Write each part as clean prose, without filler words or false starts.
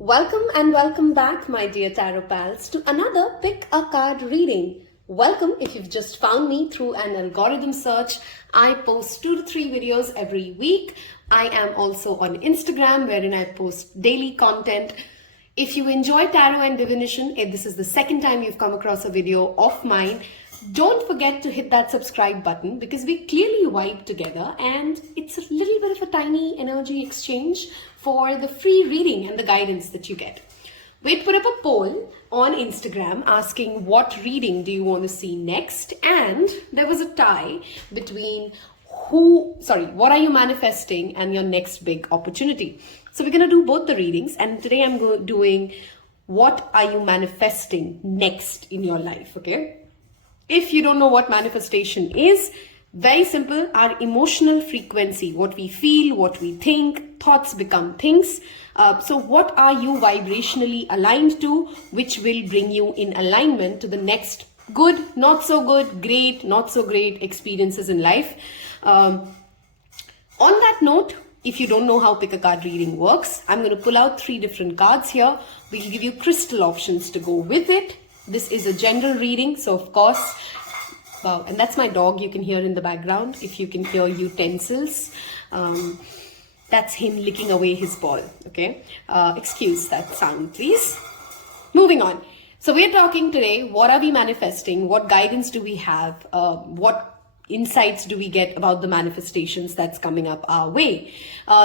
Welcome and welcome back, my dear Tarot pals, to another Pick a Card reading. Welcome if you've just found me through an algorithm search. I post 2 to 3 videos every week. I am also on Instagram, wherein I post daily content. If you enjoy tarot and divination, if this is the second time you've come across a video of mine, don't forget to hit that subscribe button because we clearly vibe together and it's a little bit of a tiny energy exchange for the free reading and the guidance that you get. We put up a poll on Instagram asking what reading do you want to see next, and there was a tie between what are you manifesting and your next big opportunity. So we're going to do both the readings, and today I'm doing what are you manifesting next in your life, okay? If you don't know what manifestation is, very simple, our emotional frequency, what we feel, what we think, thoughts become things. So what are you vibrationally aligned to, which will bring you in alignment to the next good, not so good, great, not so great experiences in life. On that note, if you don't know how Pick a Card reading works, I'm going to pull out 3 different cards here. We'll give you crystal options to go with it. This is a general reading, so of course, wow, and that's my dog you can hear in the background. If you can hear utensils, that's him licking away his ball, okay? Excuse that sound, please. Moving on. So we're talking today, what are we manifesting? What guidance do we have? What insights do we get about the manifestations that's coming up our way?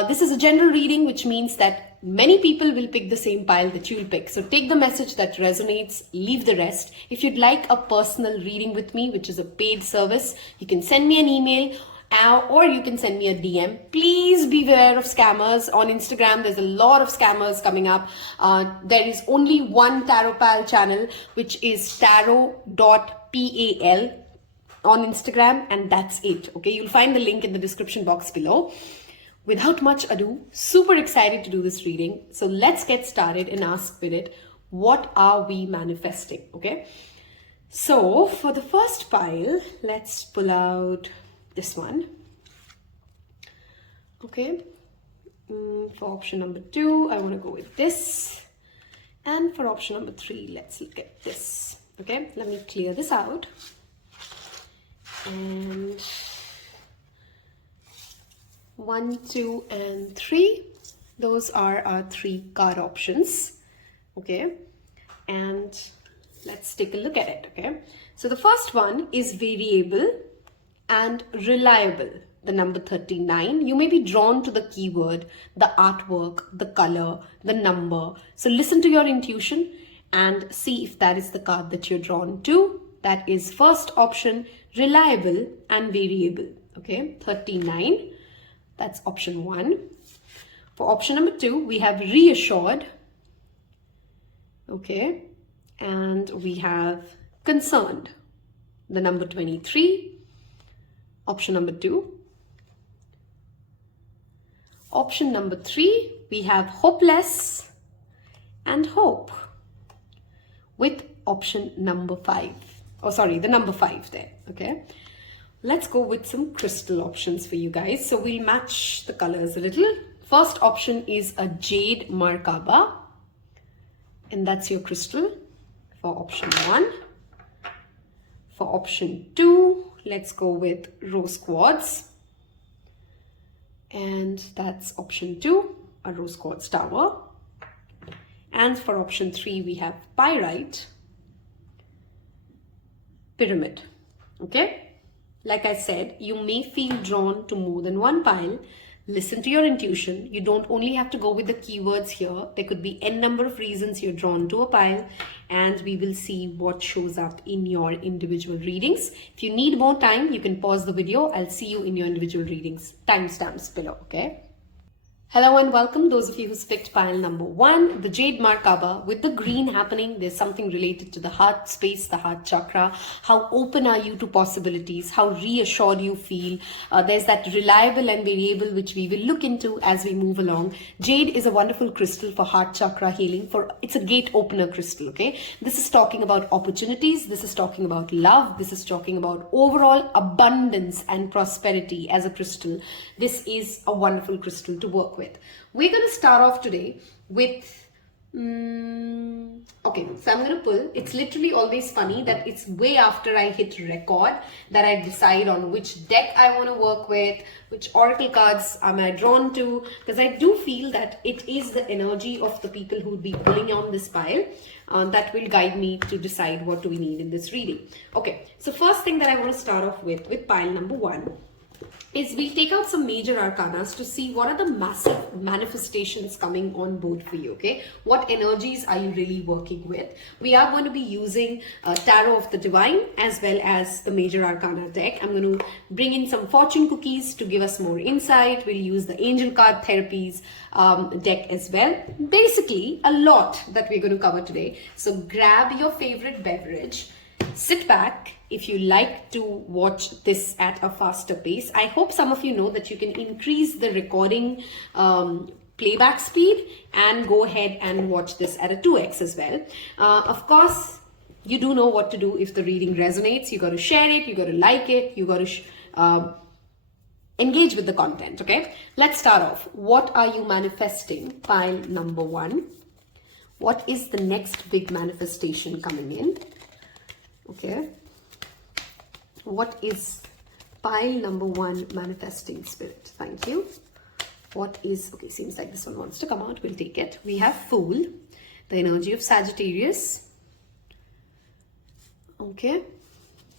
This is a general reading, which means that many people will pick the same pile that you'll pick. So take the message that resonates, leave the rest. If you'd like a personal reading with me, which is a paid service, you can send me an email or you can send me a DM. Please beware of scammers. On Instagram, there's a lot of scammers coming up. There is only one Taropal channel, which is tarot.pal on Instagram, and that's it. Okay, you'll find the link in the description box below. Without much ado, super excited to do this reading. So let's get started and ask Spirit, what are we manifesting? Okay, so for the first pile, let's pull out this one. Okay, for option number 2, I want to go with this. And for option number 3, let's look at this. Okay, let me clear this out. And 1, 2, and 3. Those are our 3 card options. Okay, and let's take a look at it. Okay, so the first one is variable and reliable, the number 39. You may be drawn to the keyword, the artwork, the color, the number. So listen to your intuition and see if that is the card that you're drawn to. That is first option, reliable and variable. Okay, 39. That's option 1. For option number 2, we have reassured. Okay, and we have concerned, the number 23. Option number 2. Option number 3, we have hopeless and hope, with option number 5. Oh, sorry, the number 5 there. Okay, let's go with some crystal options for you guys. So we'll match the colors a little. First option is a Jade Merkaba, and that's your crystal for option 1. For option 2, let's go with Rose Quartz, and that's option 2, a Rose Quartz Tower. And for option 3, we have Pyrite, Pyramid. Okay, like I said, you may feel drawn to more than one pile. Listen to your intuition. You don't only have to go with the keywords here. There could be n number of reasons you're drawn to a pile, and we will see what shows up in your individual readings. If you need more time, you can pause the video. I'll see you in your individual readings. Timestamps below, okay? Hello and welcome, those of you who picked pile number 1, the Jade Merkaba. With the green happening, there's something related to the heart space, the heart chakra. How open are you to possibilities? How reassured you feel? There's that reliable and variable, which we will look into as we move along. Jade is a wonderful crystal for heart chakra healing. It's a gate opener crystal, okay? This is talking about opportunities. This is talking about love. This is talking about overall abundance and prosperity as a crystal. This is a wonderful crystal to work with. We're going to start off today with Okay, so I'm going to pull. It's literally always funny that it's way after I hit record that I decide on which deck I want to work with, which oracle cards am I drawn to, because I do feel that it is the energy of the people who will be pulling on this pile that will guide me to decide what do we need in this reading. Okay, so first thing that I want to start off with pile number 1. Is we'll take out some major arcanas to see what are the massive manifestations coming on board for you, okay? What energies are you really working with? We are going to be using Tarot of the Divine as well as the major arcana deck. I'm going to bring in some fortune cookies to give us more insight. We'll use the angel card therapies deck as well. Basically, a lot that we're going to cover today. So grab your favorite beverage. Sit back if you like to watch this at a faster pace. I hope some of you know that you can increase the recording playback speed and go ahead and watch this at a 2x as well. Of course, you do know what to do if the reading resonates. You got to share it, you got to like it, you got to engage with the content, okay? Let's start off. What are you manifesting? Pile number 1. What is the next big manifestation coming in? Okay, what is pile number 1 manifesting, Spirit? Thank you. What is, okay, seems like this one wants to come out. We'll take it. We have Fool, the energy of Sagittarius. Okay,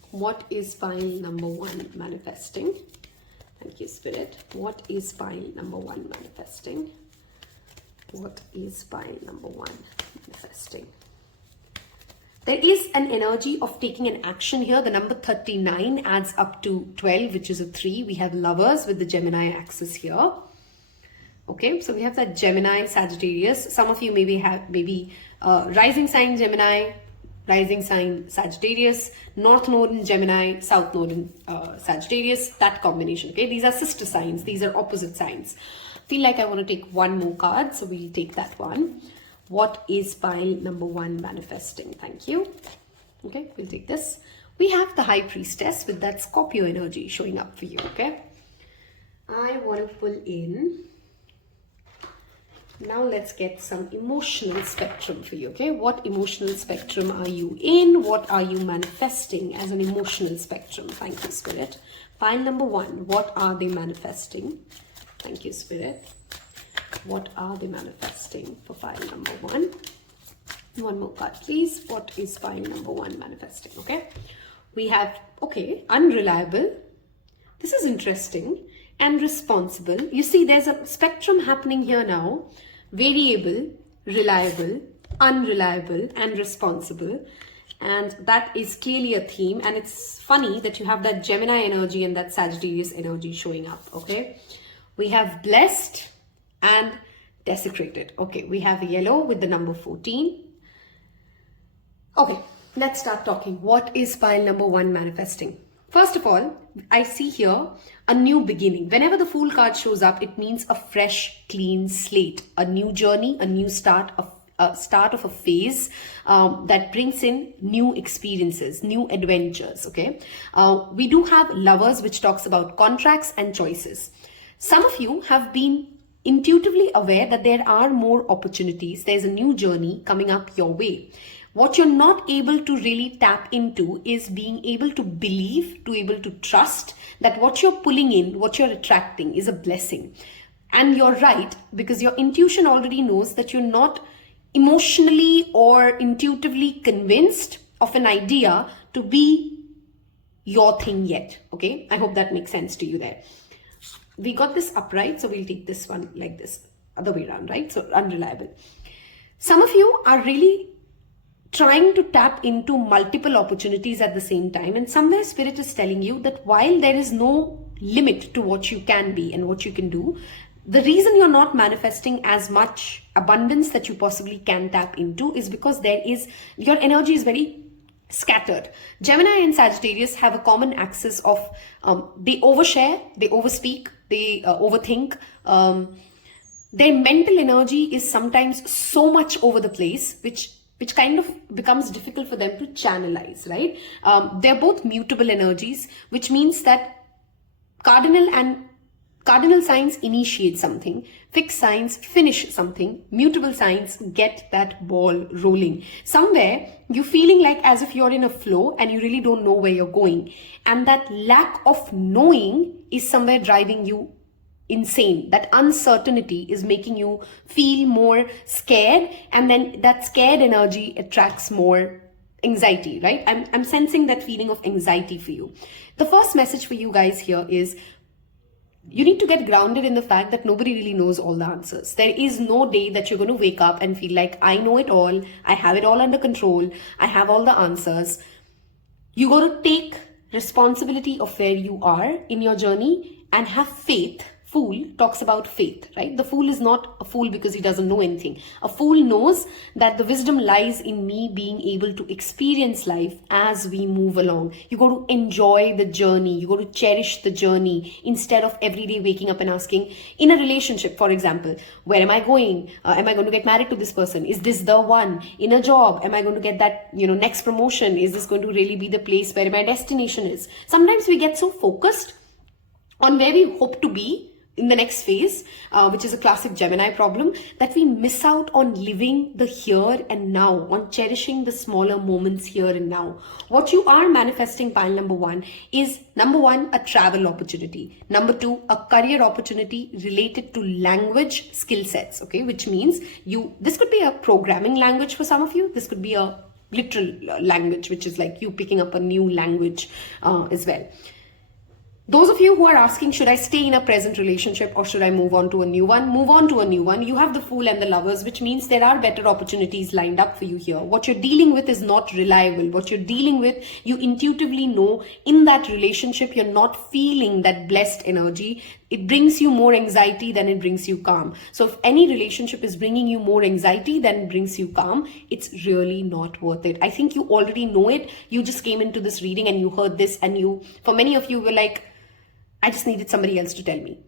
what is pile number 1 manifesting? Thank you, Spirit. What is pile number 1 manifesting? What is pile number 1 manifesting? There is an energy of taking an action here. The number 39 adds up to 12, which is a 3. We have Lovers with the Gemini axis here. Okay, so we have that Gemini, Sagittarius. Some of you maybe have rising sign Gemini, rising sign Sagittarius, North Node in Gemini, South Node in Sagittarius, that combination. Okay, these are sister signs. These are opposite signs. Feel like I want to take one more card, so we'll take that one. What is pile number 1 manifesting? Thank you. Okay, we'll take this. We have the High Priestess with that Scorpio energy showing up for you, okay? I want to pull in. Now let's get some emotional spectrum for you, okay? What emotional spectrum are you in? What are you manifesting as an emotional spectrum? Thank you, Spirit. Pile number 1, what are they manifesting? Thank you, Spirit. What are they manifesting for pile number 1? One more card, please. What is pile number 1 manifesting? Okay. We have, okay, unreliable. This is interesting. And responsible. You see, there's a spectrum happening here now. Variable, reliable, unreliable, and responsible. And that is clearly a theme. And it's funny that you have that Gemini energy and that Sagittarius energy showing up. Okay. We have blessed and desecrated. Okay, we have yellow with the number 14. Okay, let's start talking. What is pile number 1 manifesting? First of all, I see here a new beginning. Whenever the Fool card shows up, it means a fresh, clean slate, a new journey, a new start, a start of a phase that brings in new experiences, new adventures, okay? We do have Lovers, which talks about contracts and choices. Some of you have been intuitively aware that there are more opportunities. There's a new journey coming up your way. What you're not able to really tap into is being able to believe, to able to trust that what you're pulling in, what you're attracting is a blessing. And you're right, because your intuition already knows that you're not emotionally or intuitively convinced of an idea to be your thing yet. Okay, I hope that makes sense to you there. We got this upright, so we'll take this one like this, other way around, right? So unreliable. Some of you are really trying to tap into multiple opportunities at the same time, and somewhere Spirit is telling you that while there is no limit to what you can be and what you can do, the reason you're not manifesting as much abundance that you possibly can tap into is because your energy is very scattered. Gemini and Sagittarius have a common axis of they overshare, they overspeak, they overthink. Their mental energy is sometimes so much over the place, which kind of becomes difficult for them to channelize, right? They're both mutable energies, which means that cardinal and Cardinal signs initiate something, fixed signs finish something, mutable signs get that ball rolling. Somewhere you're feeling like as if you're in a flow and you really don't know where you're going. And that lack of knowing is somewhere driving you insane. That uncertainty is making you feel more scared, and then that scared energy attracts more anxiety, right? I'm sensing that feeling of anxiety for you. The first message for you guys here is you need to get grounded in the fact that nobody really knows all the answers. There is no day that you're going to wake up and feel like, I know it all, I have it all under control, I have all the answers. You got to take responsibility of where you are in your journey and have faith. Fool talks about faith, right? The fool is not a fool because he doesn't know anything. A fool knows that the wisdom lies in me being able to experience life as we move along. You got to enjoy the journey. You got to cherish the journey instead of every day waking up and asking, in a relationship, for example, where am I going? Am I going to get married to this person? Is this the one? In a job, am I going to get that, next promotion? Is this going to really be the place where my destination is? Sometimes we get so focused on where we hope to be in the next phase, which is a classic Gemini problem, that we miss out on living the here and now, on cherishing the smaller moments here and now. What you are manifesting, pile number one, is number one, a travel opportunity. Number two, a career opportunity related to language skill sets, okay? Which means this could be a programming language for some of you. This could be a literal language, which is like you picking up a new language as well. Those of you who are asking, should I stay in a present relationship or should I move on to a new one? Move on to a new one. You have the Fool and the Lovers, which means there are better opportunities lined up for you here. What you're dealing with is not reliable. What you're dealing with, you intuitively know in that relationship, you're not feeling that blessed energy. It brings you more anxiety than it brings you calm. So if any relationship is bringing you more anxiety than it brings you calm, it's really not worth it. I think you already know it. You just came into this reading and you heard this, and for many of you were like, I just needed somebody else to tell me,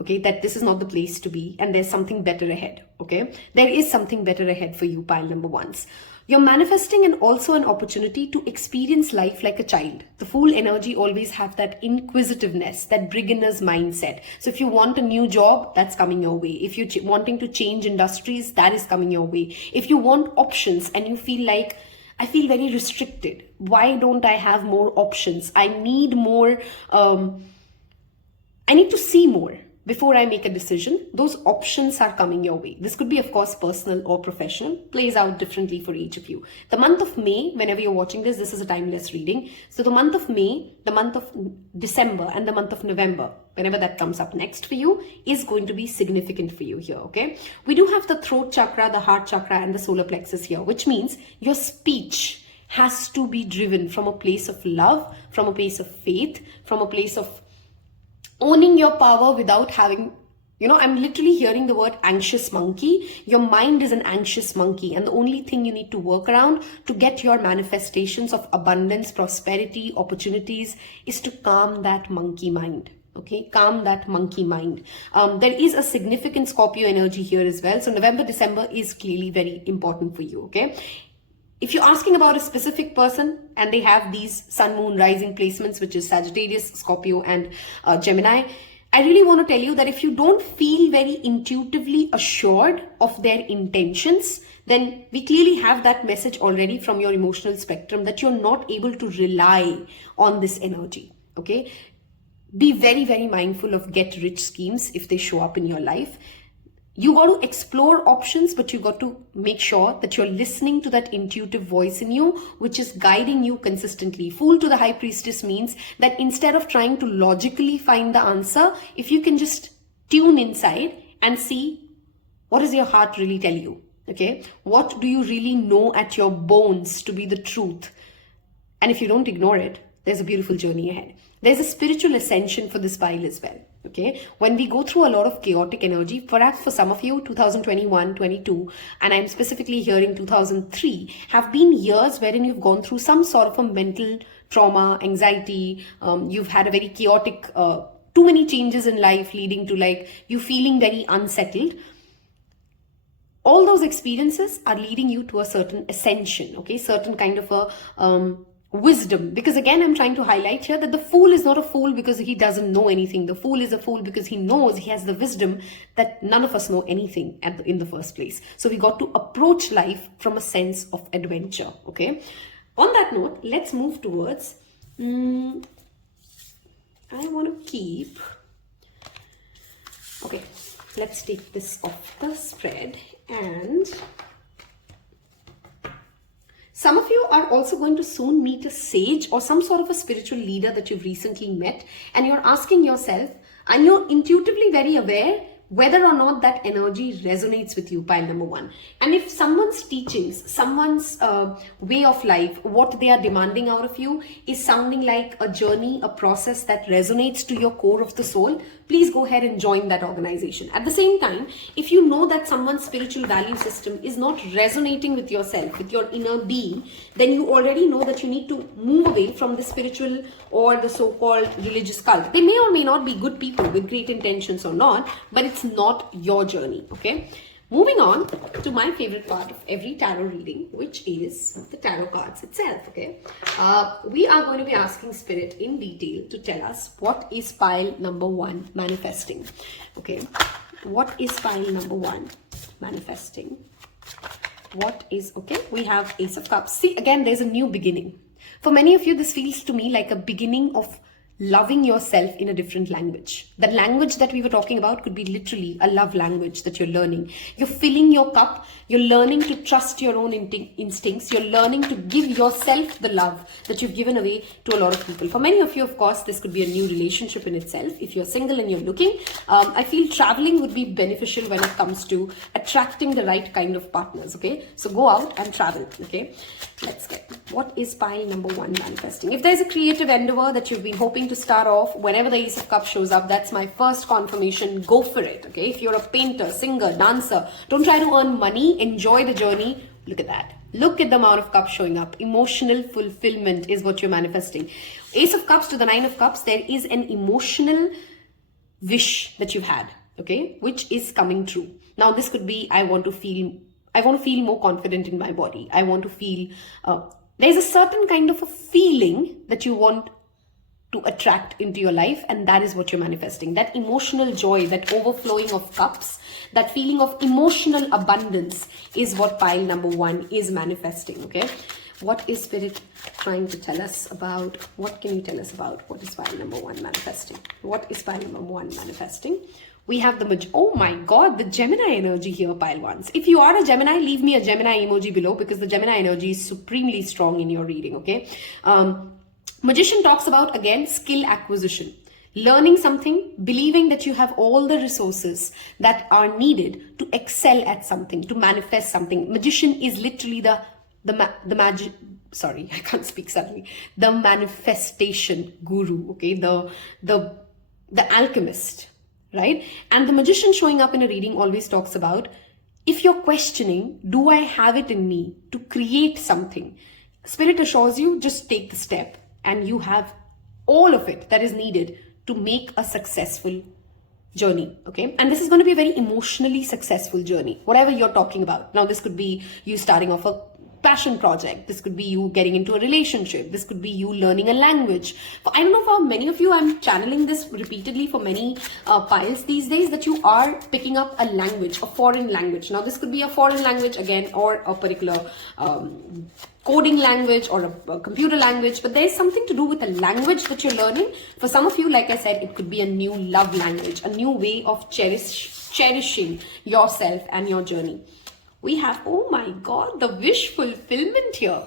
okay, that this is not the place to be and there's something better ahead, okay? There is something better ahead for you, pile number ones. You're manifesting and also an opportunity to experience life like a child. The Fool energy always have that inquisitiveness, that beginner's mindset. So if you want a new job, that's coming your way. If you're wanting to change industries, that is coming your way. If you want options and you feel like, I feel very restricted. Why don't I have more options? I need more... I need to see more before I make a decision. Those options are coming your way. This could be, of course, personal or professional, plays out differently for each of you. The month of May, whenever you're watching this is a timeless reading. So the month of May, the month of December, and the month of November, whenever that comes up next for you, is going to be significant for you here, okay? We do have the throat chakra, the heart chakra, and the solar plexus here, which means your speech has to be driven from a place of love, from a place of faith, from a place of owning your power without having, I'm literally hearing the word anxious monkey. Your mind is an anxious monkey, and the only thing you need to work around to get your manifestations of abundance, prosperity, opportunities is to calm that monkey mind. Okay, calm that monkey mind. There is a significant Scorpio energy here as well. So November, December is clearly very important for you. Okay. If you're asking about a specific person and they have these sun, moon, rising placements, which is Sagittarius, Scorpio, and Gemini, I really want to tell you that if you don't feel very intuitively assured of their intentions, then we clearly have that message already from your emotional spectrum that you're not able to rely on this energy. Okay. Be very, very mindful of get rich schemes if they show up in your life. You got to explore options, but you got to make sure that you're listening to that intuitive voice in you, which is guiding you consistently. Fool to the High Priestess means that instead of trying to logically find the answer, if you can just tune inside and see what does your heart really tell you, okay? What do you really know at your bones to be the truth? And if you don't ignore it, there's a beautiful journey ahead. There's a spiritual ascension for this pile as well. Okay, when we go through a lot of chaotic energy, perhaps for some of you, 2021, 22, and I'm specifically hearing 2003, have been years wherein you've gone through some sort of a mental trauma, anxiety, you've had a very chaotic, too many changes in life leading to like you feeling very unsettled. All those experiences are leading you to a certain ascension, okay, certain kind of a wisdom, because again I'm trying to highlight here that the fool is not a fool because he doesn't know anything. The fool is a fool because he knows, he has the wisdom that none of us know anything in the first place. So we got to approach life from a sense of adventure. Okay, on that note, let's move towards I want to keep, okay, let's take this off the spread. And some of you are also going to soon meet a sage or some sort of a spiritual leader that you've recently met, and you're asking yourself, and you're intuitively very aware whether or not that energy resonates with you, pile number one. And if someone's teachings, someone's way of life, what they are demanding out of you is sounding like a journey, a process that resonates to your core of the soul, please go ahead and join that organization. At the same time, if you know that someone's spiritual value system is not resonating with yourself, with your inner being, then you already know that you need to move away from the spiritual or the so-called religious cult. They may or may not be good people with great intentions or not, but it's not your journey. Okay, moving on to my favorite part of every tarot reading, which is the tarot cards itself. Okay, we are going to be asking spirit in detail to tell us what is pile number one manifesting. Okay, what is pile number one manifesting? What is, okay, we have Ace of Cups. See, again, there's a new beginning. For many of you, this feels to me like a beginning of loving yourself in a different language. The language that we were talking about could be literally a love language that you're learning. You're filling your cup. You're learning to trust your own instincts. You're learning to give yourself the love that you've given away to a lot of people. For many of you, of course, this could be a new relationship in itself. If you're single and you're looking, I feel traveling would be beneficial when it comes to attracting the right kind of partners. Okay, so go out and travel. Okay, let's get, what is pile number one manifesting? If there's a creative endeavor that you've been hoping to start off, whenever the Ace of Cups shows up, that's my first confirmation. Go for it. Okay, if you're a painter, singer, dancer, don't try to earn money, enjoy the journey. Look at that. Look at the amount of cups showing up. Emotional fulfillment is what you're manifesting. Ace of Cups to the Nine of Cups, there is an emotional wish that you've had, okay, which is coming true. Now this could be, I want to feel more confident in my body. I want to feel, there's a certain kind of a feeling that you want to attract into your life, and that is what you're manifesting. That emotional joy, that overflowing of cups, that feeling of emotional abundance is what pile number one is manifesting. Okay, what is spirit trying to tell us about? What can you tell us about what is pile number one manifesting? What is pile number one manifesting? We have the, oh my God, the Gemini energy here, pile ones. If you are a Gemini, leave me a Gemini emoji below, because the Gemini energy is supremely strong in your reading. Okay, Magician talks about, again, skill acquisition, learning something, believing that you have all the resources that are needed to excel at something, to manifest something. Magician is literally the magic, sorry, I can't speak suddenly, the manifestation guru, okay, the alchemist, right? And the Magician showing up in a reading always talks about, if you're questioning, do I have it in me to create something? Spirit assures you, just take the step, and you have all of it that is needed to make a successful journey. Okay, and this is going to be a very emotionally successful journey, whatever you're talking about. Now this could be you starting off a passion project, this could be you getting into a relationship, this could be you learning a language. I don't know, for many of you, I'm channeling this repeatedly for many piles these days, that you are picking up a language, a foreign language. Now this could be a foreign language again, or a particular coding language, or a computer language, but there's something to do with a language that you're learning. For some of you, like I said, it could be a new love language, a new way of cherishing yourself and your journey. We have, oh my God, the wish fulfillment here.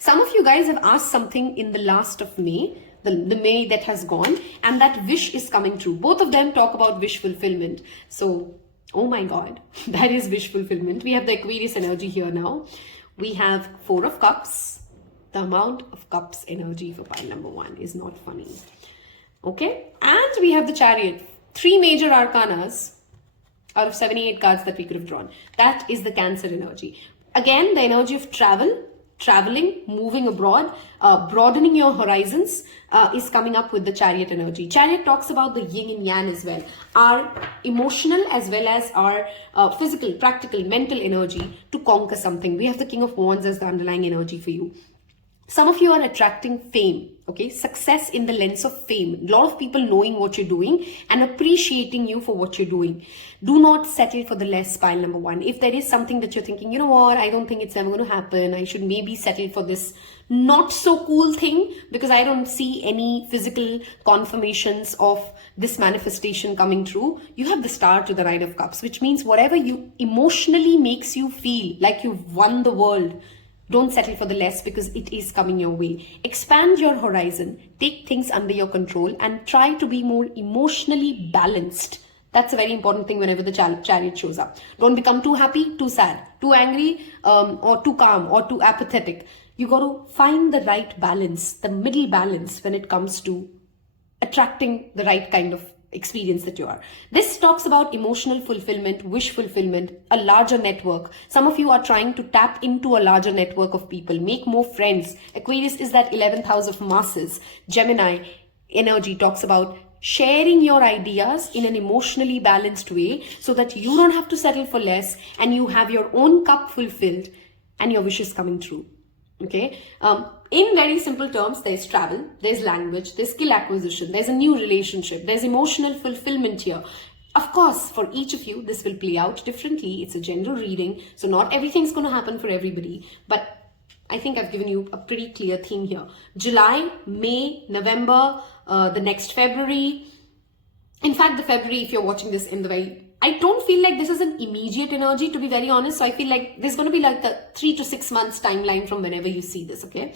Some of you guys have asked something in the last of May, the May that has gone, and that wish is coming true. Both of them talk about wish fulfillment. So, oh my God, that is wish fulfillment. We have the Aquarius energy here now. We have Four of Cups. The amount of cups energy for pile number one is not funny. Okay, and we have the Chariot. 3 major arcanas out of 78 cards that we could have drawn. That is the Cancer energy. Again, the energy of traveling, moving abroad, broadening your horizons is coming up with the Chariot energy. Chariot talks about the yin and yang as well. Our emotional as well as our physical, practical, mental energy to conquer something. We have the King of Wands as the underlying energy for you. Some of you are attracting fame, okay? Success in the lens of fame. A lot of people knowing what you're doing and appreciating you for what you're doing. Do not settle for the less, pile number one. If there is something that you're thinking, you know what, I don't think it's ever going to happen. I should maybe settle for this not so cool thing because I don't see any physical confirmations of this manifestation coming true. You have the Star to the right of cups, which means whatever you emotionally makes you feel like you've won the world, don't settle for the less because it is coming your way. Expand your horizon, take things under your control and try to be more emotionally balanced. That's a very important thing whenever the chariot shows up. Don't become too happy, too sad, too angry, or too calm or too apathetic. You got to find the right balance, the middle balance when it comes to attracting the right kind of experience that you are. This talks about emotional fulfillment, wish fulfillment, a larger network. Some of you are trying to tap into a larger network of people, make more friends. Aquarius is that 11th house of masses. Gemini energy talks about sharing your ideas in an emotionally balanced way so that you don't have to settle for less and you have your own cup fulfilled and your wishes coming true. Okay. In very simple terms, there's travel, there's language, there's skill acquisition, there's a new relationship, there's emotional fulfillment here. Of course, for each of you, this will play out differently. It's a general reading, so not everything's going to happen for everybody. But I think I've given you a pretty clear theme here. July, May, November, the next February. In fact, the February, if you're watching this in the very... I don't feel like this is an immediate energy, to be very honest. So I feel like there's going to be like the 3 to 6 months timeline from whenever you see this, okay?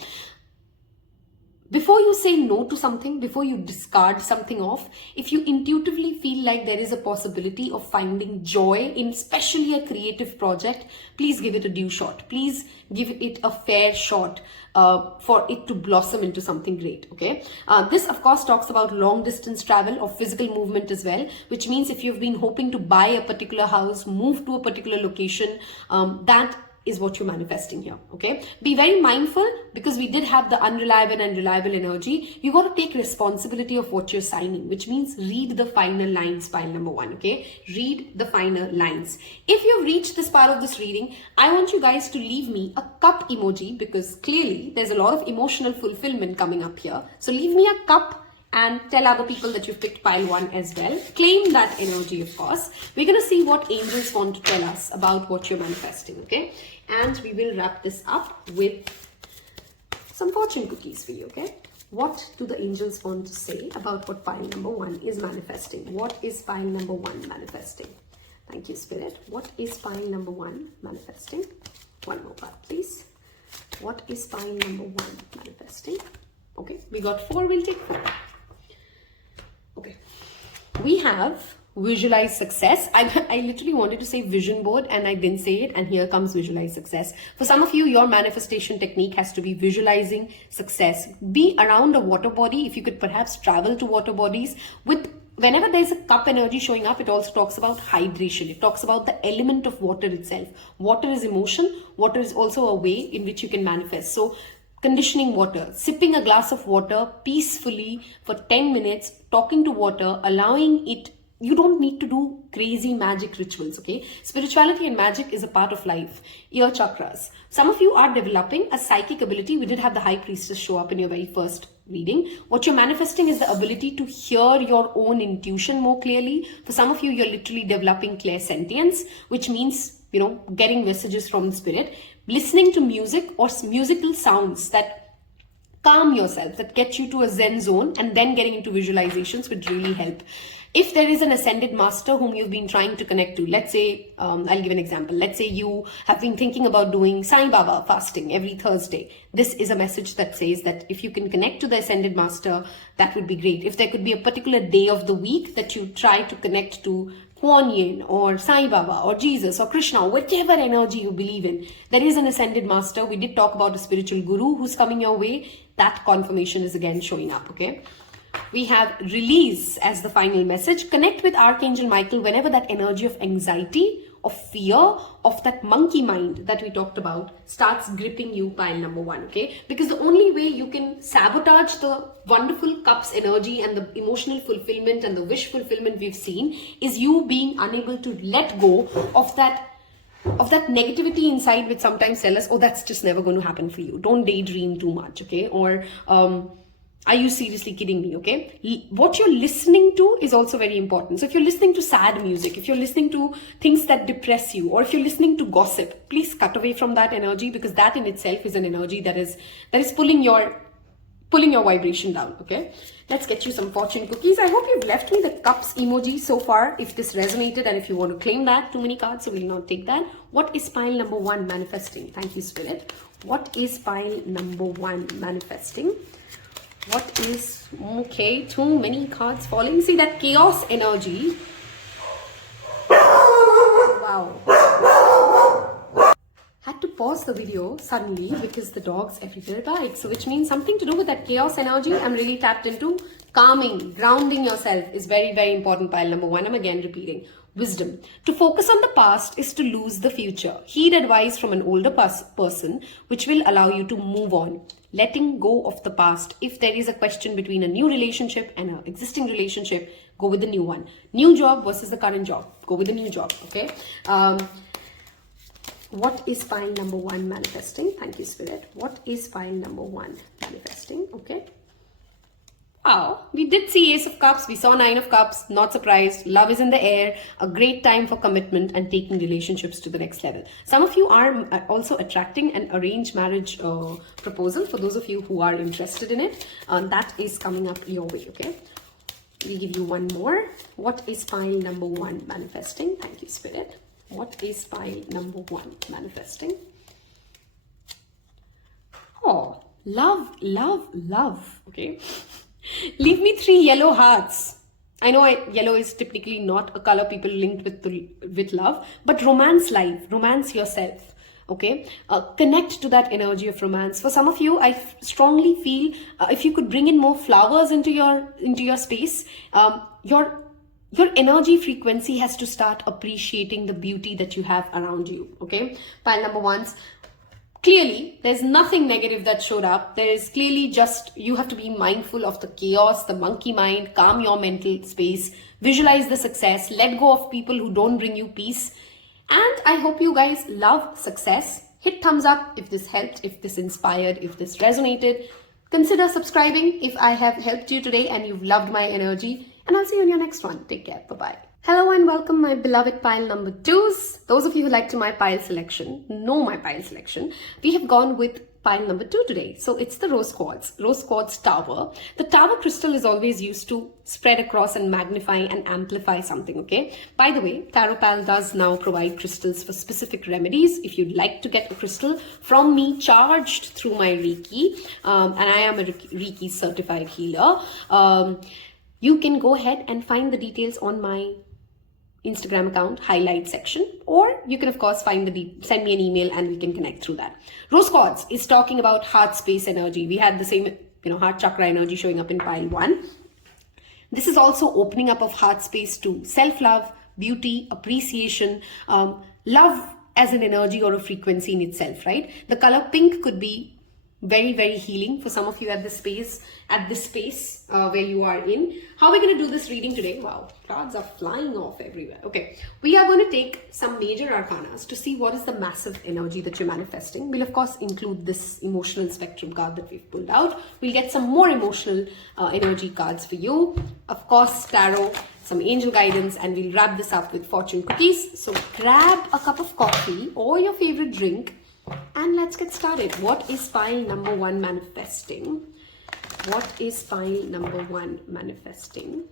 Before you say no to something, before you discard something off, if you intuitively feel like there is a possibility of finding joy in especially a creative project, please give it a due shot. Please give it a fair shot for it to blossom into something great, okay? This, of course, talks about long distance travel or physical movement as well, which means if you've been hoping to buy a particular house, move to a particular location, that is what you're manifesting here, okay? Be very mindful because we did have the unreliable and reliable energy. You got to take responsibility of what you're signing, which means read the final lines, pile number one, okay? Read the final lines. If you've reached this part of this reading, I want you guys to leave me a cup emoji because clearly there's a lot of emotional fulfillment coming up here. So leave me a cup and tell other people that you've picked pile one as well. Claim that energy, of course. We're going to see what angels want to tell us about what you're manifesting, okay? And we will wrap this up with some fortune cookies for you, okay? What do the angels want to say about what pile number one is manifesting? What is pile number one manifesting? Thank you, Spirit. What is pile number one manifesting? One more card, please. What is pile number one manifesting? Okay, we got 4. We'll take 4. Okay, we have visualize success. I literally wanted to say vision board and I didn't say it, and here comes visualize success. For some of you, your manifestation technique has to be visualizing success. Be around a water body. If you could perhaps travel to water bodies with... Whenever there's a cup energy showing up, it also talks about hydration. It talks about the element of water itself. Water is emotion. Water is also a way in which you can manifest. So conditioning water, sipping a glass of water peacefully for 10 minutes, talking to water, allowing it. You don't need to do crazy magic rituals, okay? Spirituality and magic is a part of life. Ear chakras. Some of you are developing a psychic ability. We did have the High Priestess show up in your very first reading. What you're manifesting is the ability to hear your own intuition more clearly. For some of you, you're literally developing clairsentience, which means, you know, getting messages from the spirit. Listening to music or musical sounds that calm yourself, that get you to a Zen zone, and then getting into visualizations would really help. If there is an ascended master whom you've been trying to connect to, let's say, I'll give an example. Let's say you have been thinking about doing Sai Baba fasting every Thursday. This is a message that says that if you can connect to the ascended master, that would be great. If there could be a particular day of the week that you try to connect to Kuan Yin or Sai Baba or Jesus or Krishna, whichever energy you believe in, there is an ascended master. We did talk about a spiritual guru who's coming your way. That confirmation is again showing up, okay? We have release as the final message. Connect with Archangel Michael whenever that energy of anxiety, of fear, of that monkey mind that we talked about starts gripping you, pile number one, okay? Because the only way you can sabotage the wonderful cups energy and the emotional fulfillment and the wish fulfillment we've seen is you being unable to let go of that that negativity inside, which sometimes tell us, oh, that's just never going to happen for you. Don't daydream too much, okay? Or are you seriously kidding me, okay? What you're listening to is also very important. So if you're listening to sad music, if you're listening to things that depress you, or if you're listening to gossip, please cut away from that energy, because that in itself is an energy that is pulling your vibration down, okay? Let's get you some fortune cookies. I hope you've left me the cups emoji so far, if this resonated, and if you want to claim that. Too many cards, so we'll not take that. What is pile number 1 manifesting? Thank you, Spirit. What is pile number 1 manifesting? What is, okay, too many cards falling. See that chaos energy. Wow. Had to pause the video suddenly because the dogs everywhere died. So which means something to do with that chaos energy. I'm really tapped into calming, grounding yourself is very, very important. Pile number 1. I'm again repeating. Wisdom. To focus on the past is to lose the future. Heed advice from an older person, which will allow you to move on. Letting go of the past. If there is a question between a new relationship and an existing relationship, go with the new one. New job versus the current job. Go with the new job, okay? What is pile number 1 manifesting? Thank you, Spirit. What is pile number 1 manifesting? Okay. Wow, we did see Ace of Cups. We saw 9 of Cups. Not surprised. Love is in the air. A great time for commitment and taking relationships to the next level. Some of you are also attracting an arranged marriage proposal. For those of you who are interested in it, that is coming up your way, okay? We'll give you one more. What is pile number 1 manifesting? Thank you, Spirit. What is pile number 1 manifesting? Oh, love, love, love. Okay. Leave me 3 yellow hearts. I know yellow is typically not a color people linked with love, but romance life, romance yourself. Okay, connect to that energy of romance. For some of you, I strongly feel if you could bring in more flowers into your space, your energy frequency has to start appreciating the beauty that you have around you. Okay, pile number 1. Clearly, there's nothing negative that showed up. There is clearly just, you have to be mindful of the chaos, the monkey mind, calm your mental space, visualize the success, let go of people who don't bring you peace. And I hope you guys love success. Hit thumbs up if this helped, if this inspired, if this resonated. Consider subscribing if I have helped you today and you've loved my energy. And I'll see you in your next one. Take care. Bye-bye. Hello and welcome, my beloved pile number 2s. Those of you who like to my pile selection, know my pile selection. We have gone with pile number 2 today. So it's the Rose Quartz Tower. The Tower crystal is always used to spread across and magnify and amplify something, okay? By the way, Taropal does now provide crystals for specific remedies. If you'd like to get a crystal from me charged through my Reiki, and I am a Reiki certified healer, you can go ahead and find the details on my Instagram account highlight section, or you can of course send me an email and we can connect through that. Rose Quartz is talking about heart space energy. We had the same, heart chakra energy showing up in pile 1. This is also opening up of heart space to self-love, beauty, appreciation, love as an energy or a frequency in itself, right? The color pink could be very, very healing for some of you at this space where you are in. How are we going to do this reading today? Wow, cards are flying off everywhere. Okay, we are going to take some major arcanas to see what is the massive energy that you're manifesting. We'll of course include this emotional spectrum card that we've pulled out. We'll get some more emotional energy cards for you. Of course, tarot, some angel guidance, and we'll wrap this up with fortune cookies. So grab a cup of coffee or your favorite drink and let's get started. What is pile number 1 manifesting? What is pile number 1 manifesting?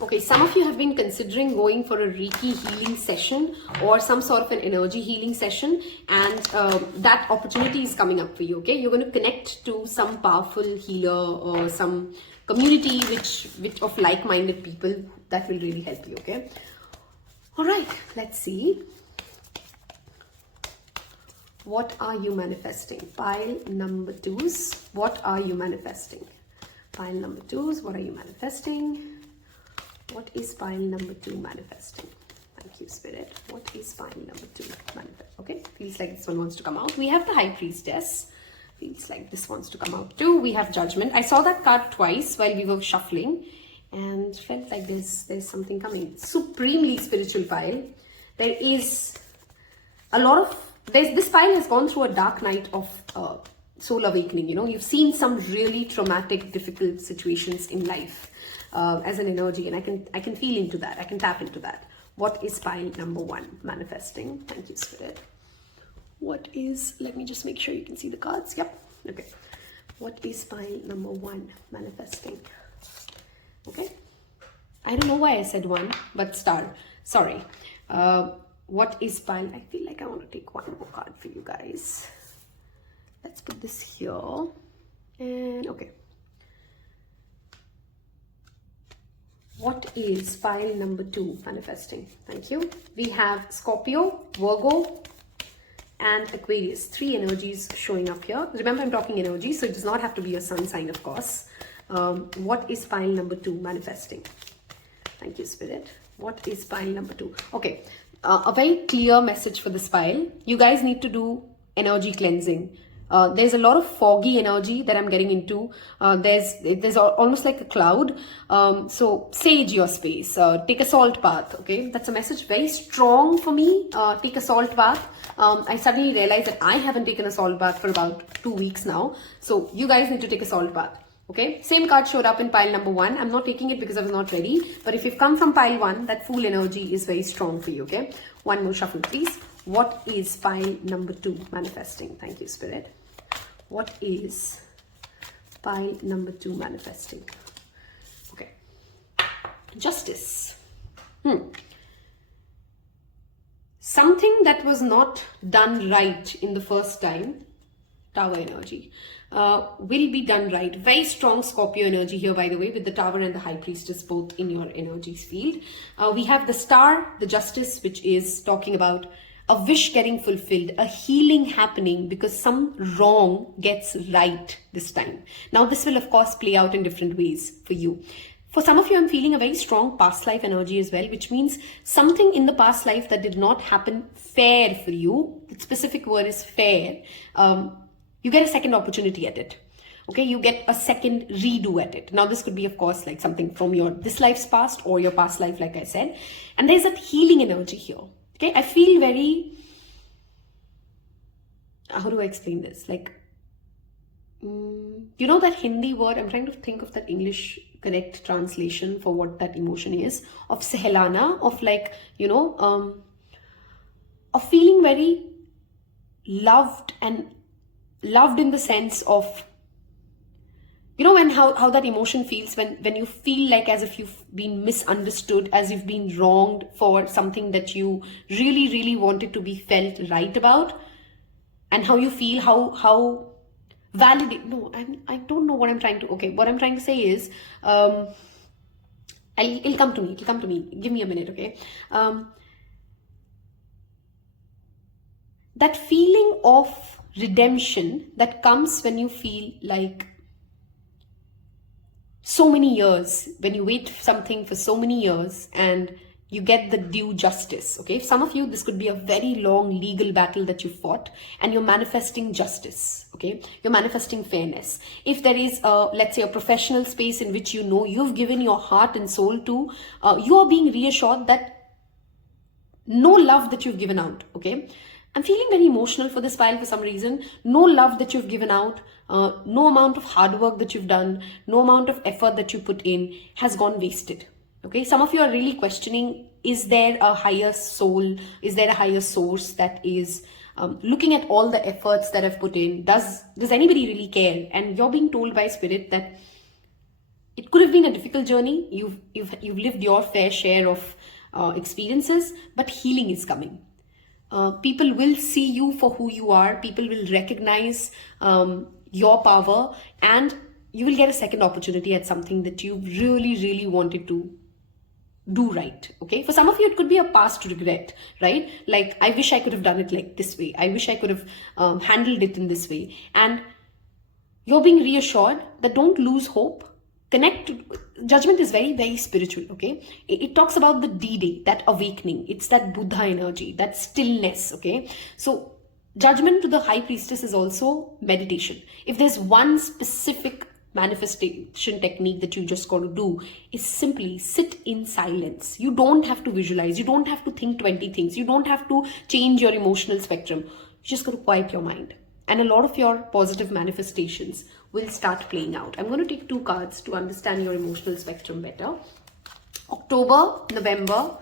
Okay, some of you have been considering going for a Reiki healing session or some sort of an energy healing session, and that opportunity is coming up for you, okay? You're going to connect to some powerful healer or some community which of like-minded people that will really help you, okay? All right, let's see. What are you manifesting? Pile number 2s. What are you manifesting? Pile number 2s. What are you manifesting? What is pile number 2 manifesting? Thank you, Spirit. What is pile number 2 manifest? Okay, feels like this one wants to come out. We have the High Priestess. Feels like this wants to come out too. We have Judgment. I saw that card twice while we were shuffling and felt like there's something coming. Supremely spiritual pile. There is a lot of, this pile has gone through a dark night of soul awakening. You know, you've seen some really traumatic, difficult situations in life as an energy, and I can feel into that. I can tap into that. What is pile number 1 manifesting? Thank you, Spirit. What is, let me just make sure you can see the cards. Yep. Okay. What is pile number 1 manifesting? Okay. I don't know why I said 1, but star. Sorry. What is pile? I feel like I want to take one more card for you guys. Let's put this here. And okay. What is pile number 2 manifesting? Thank you. We have Scorpio, Virgo, and Aquarius. 3 energies showing up here. Remember, I'm talking energy, so it does not have to be a sun sign, of course. What is pile number 2 manifesting? Thank you, Spirit. What is pile number 2? Okay. A very clear message for this pile. You guys need to do energy cleansing. There's a lot of foggy energy that I'm getting into. There's almost like a cloud. So sage your space. Take a salt bath. Okay, that's a message very strong for me. Take a salt bath. I suddenly realized that I haven't taken a salt bath for about 2 weeks now. So you guys need to take a salt bath. Okay, same card showed up in pile number 1. I'm not taking it because I was not ready. But if you've come from pile 1, that Fool energy is very strong for you. Okay, one more shuffle, please. What is pile number 2 manifesting? Thank you, Spirit. What is pile number 2 manifesting? Okay, Justice. Something that was not done right in the first time, Tower energy, will be done right. Very strong Scorpio energy here, by the way, with the Tower and the High Priestess both in your energies field. We have the Star, the Justice, which is talking about a wish getting fulfilled, a healing happening because some wrong gets right this time. Now, this will, of course, play out in different ways for you. For some of you, I'm feeling a very strong past life energy as well, which means something in the past life that did not happen fair for you. The specific word is fair. You get a second opportunity at it. Okay, you get a second redo at it. Now, this could be, of course, like something from your this life's past or your past life, like I said. And there's that healing energy here. Okay, I feel very, how do I explain this? Like, you know that Hindi word, I'm trying to think of that English correct translation for what that emotion is, of sehelana, of like, you know, of feeling very loved, and loved in the sense of, you know, when how that emotion feels when you feel like as if you've been misunderstood, as you've been wronged for something that you really, really wanted to be felt right about, and how you feel, how validate. No, I don't know what I'm trying to. Okay, what I'm trying to say is, it'll come to me. It'll come to me. Give me a minute, okay? That feeling of redemption that comes when you feel like so many years, when you wait for something for so many years and you get the due justice. Okay, some of you, this could be a very long legal battle that you fought and you're manifesting justice. Okay, you're manifesting fairness. If there is let's say a professional space in which you know you've given your heart and soul to, you are being reassured that no love that you've given out. Okay, I'm feeling very emotional for this pile for some reason. No love that you've given out, no amount of hard work that you've done, no amount of effort that you put in has gone wasted. Okay, some of you are really questioning, is there a higher soul? Is there a higher source that is looking at all the efforts that I've put in? Does anybody really care? And you're being told by Spirit that it could have been a difficult journey. You've lived your fair share of experiences, but healing is coming. People will see you for who you are. People will recognize your power, and you will get a second opportunity at something that you really, really wanted to do right. Okay, for some of you, it could be a past regret, right? Like, I wish I could have done it like this way. I wish I could have handled it in this way. And you're being reassured that don't lose hope. Connect to, judgment is very, very spiritual. Okay, it talks about the D-Day, that awakening. It's that Buddha energy, that stillness. Okay, so judgment to the High Priestess is also meditation. If there's one specific manifestation technique that you just got to do is simply sit in silence. You don't have to visualize. You don't have to think 20 things. You don't have to change your emotional spectrum. You just got to quiet your mind. And a lot of your positive manifestations will start playing out. I'm going to take 2 cards to understand your emotional spectrum better. October, November,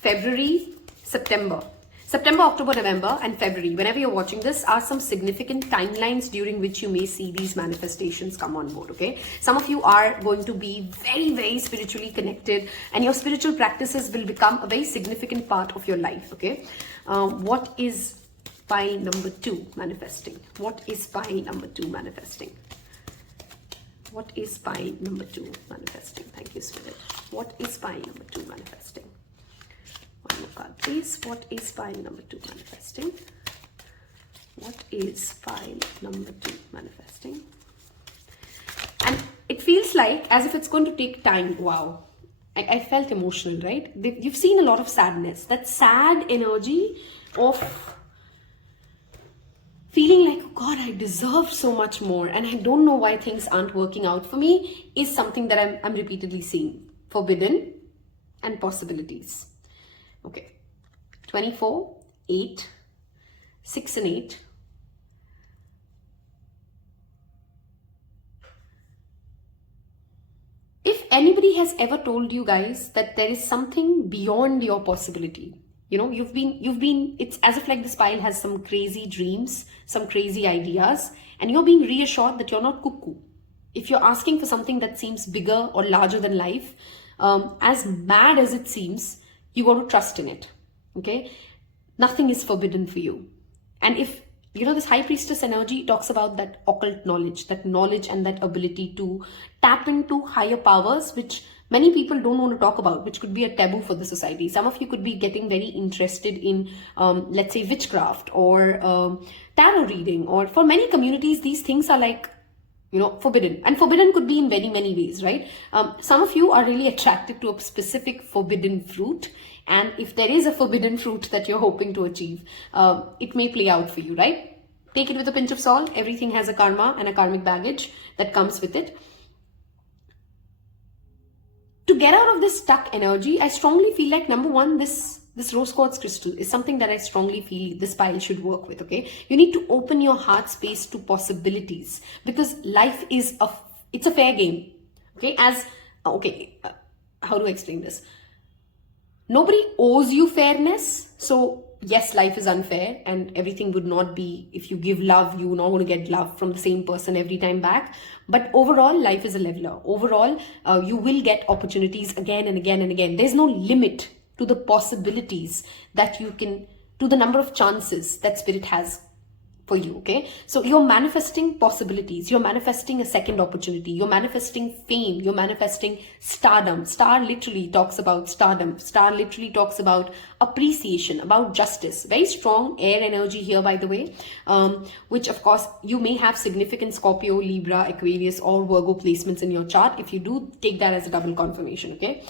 February, September. September, October, November, and February, whenever you're watching this, are some significant timelines during which you may see these manifestations come on board, okay? Some of you are going to be very, very spiritually connected, and your spiritual practices will become a very significant part of your life, okay? What is pile number 2 manifesting? What is pile number 2 manifesting? What is pile number 2 manifesting? Thank you, Spirit. What is pile number 2 manifesting? One more card, please. What is pile number 2 manifesting? What is pile number 2 manifesting? And it feels like as if it's going to take time. Wow. I felt emotional, right? You've seen a lot of sadness. That sad energy of feeling like, oh God, I deserve so much more and I don't know why things aren't working out for me is something that I'm repeatedly seeing. Forbidden and possibilities. Okay, 24, 8, 6 and 8. If anybody has ever told you guys that there is something beyond your possibility, you know, you've been, it's as if like this pile has some crazy dreams, some crazy ideas, and you're being reassured that you're not cuckoo. If you're asking for something that seems bigger or larger than life, as mad as it seems, you got to trust in it, okay? Nothing is forbidden for you. And if, you know, this high priestess energy talks about that occult knowledge and that ability to tap into higher powers, which many people don't want to talk about, which could be a taboo for the society. Some of you could be getting very interested in, let's say, witchcraft or tarot reading, or for many communities, these things are like, you know, forbidden. And forbidden could be in very, many ways, right? Some of you are really attracted to a specific forbidden fruit. And if there is a forbidden fruit that you're hoping to achieve, it may play out for you, right? Take it with a pinch of salt. Everything has a karma and a karmic baggage that comes with it. To get out of this stuck energy, I strongly feel like, number one, this rose quartz crystal is something that I strongly feel this pile should work with, okay? You need to open your heart space to possibilities, because life is it's a fair game, okay? How do I explain this? Nobody owes you fairness. So yes, life is unfair and everything would not be, if you give love, you're not going to get love from the same person every time back. But overall, life is a leveler. Overall, you will get opportunities again and again and again. There's no limit to the possibilities that you can, to the number of chances that Spirit has for you, okay? So you're manifesting possibilities. You're manifesting a second opportunity. You're manifesting fame. You're manifesting stardom. Star literally talks about stardom. Star literally talks about appreciation, about justice. Very strong air energy here, by the way, which of course you may have significant Scorpio, Libra, Aquarius or Virgo placements in your chart. If you do, take that as a double confirmation, okay?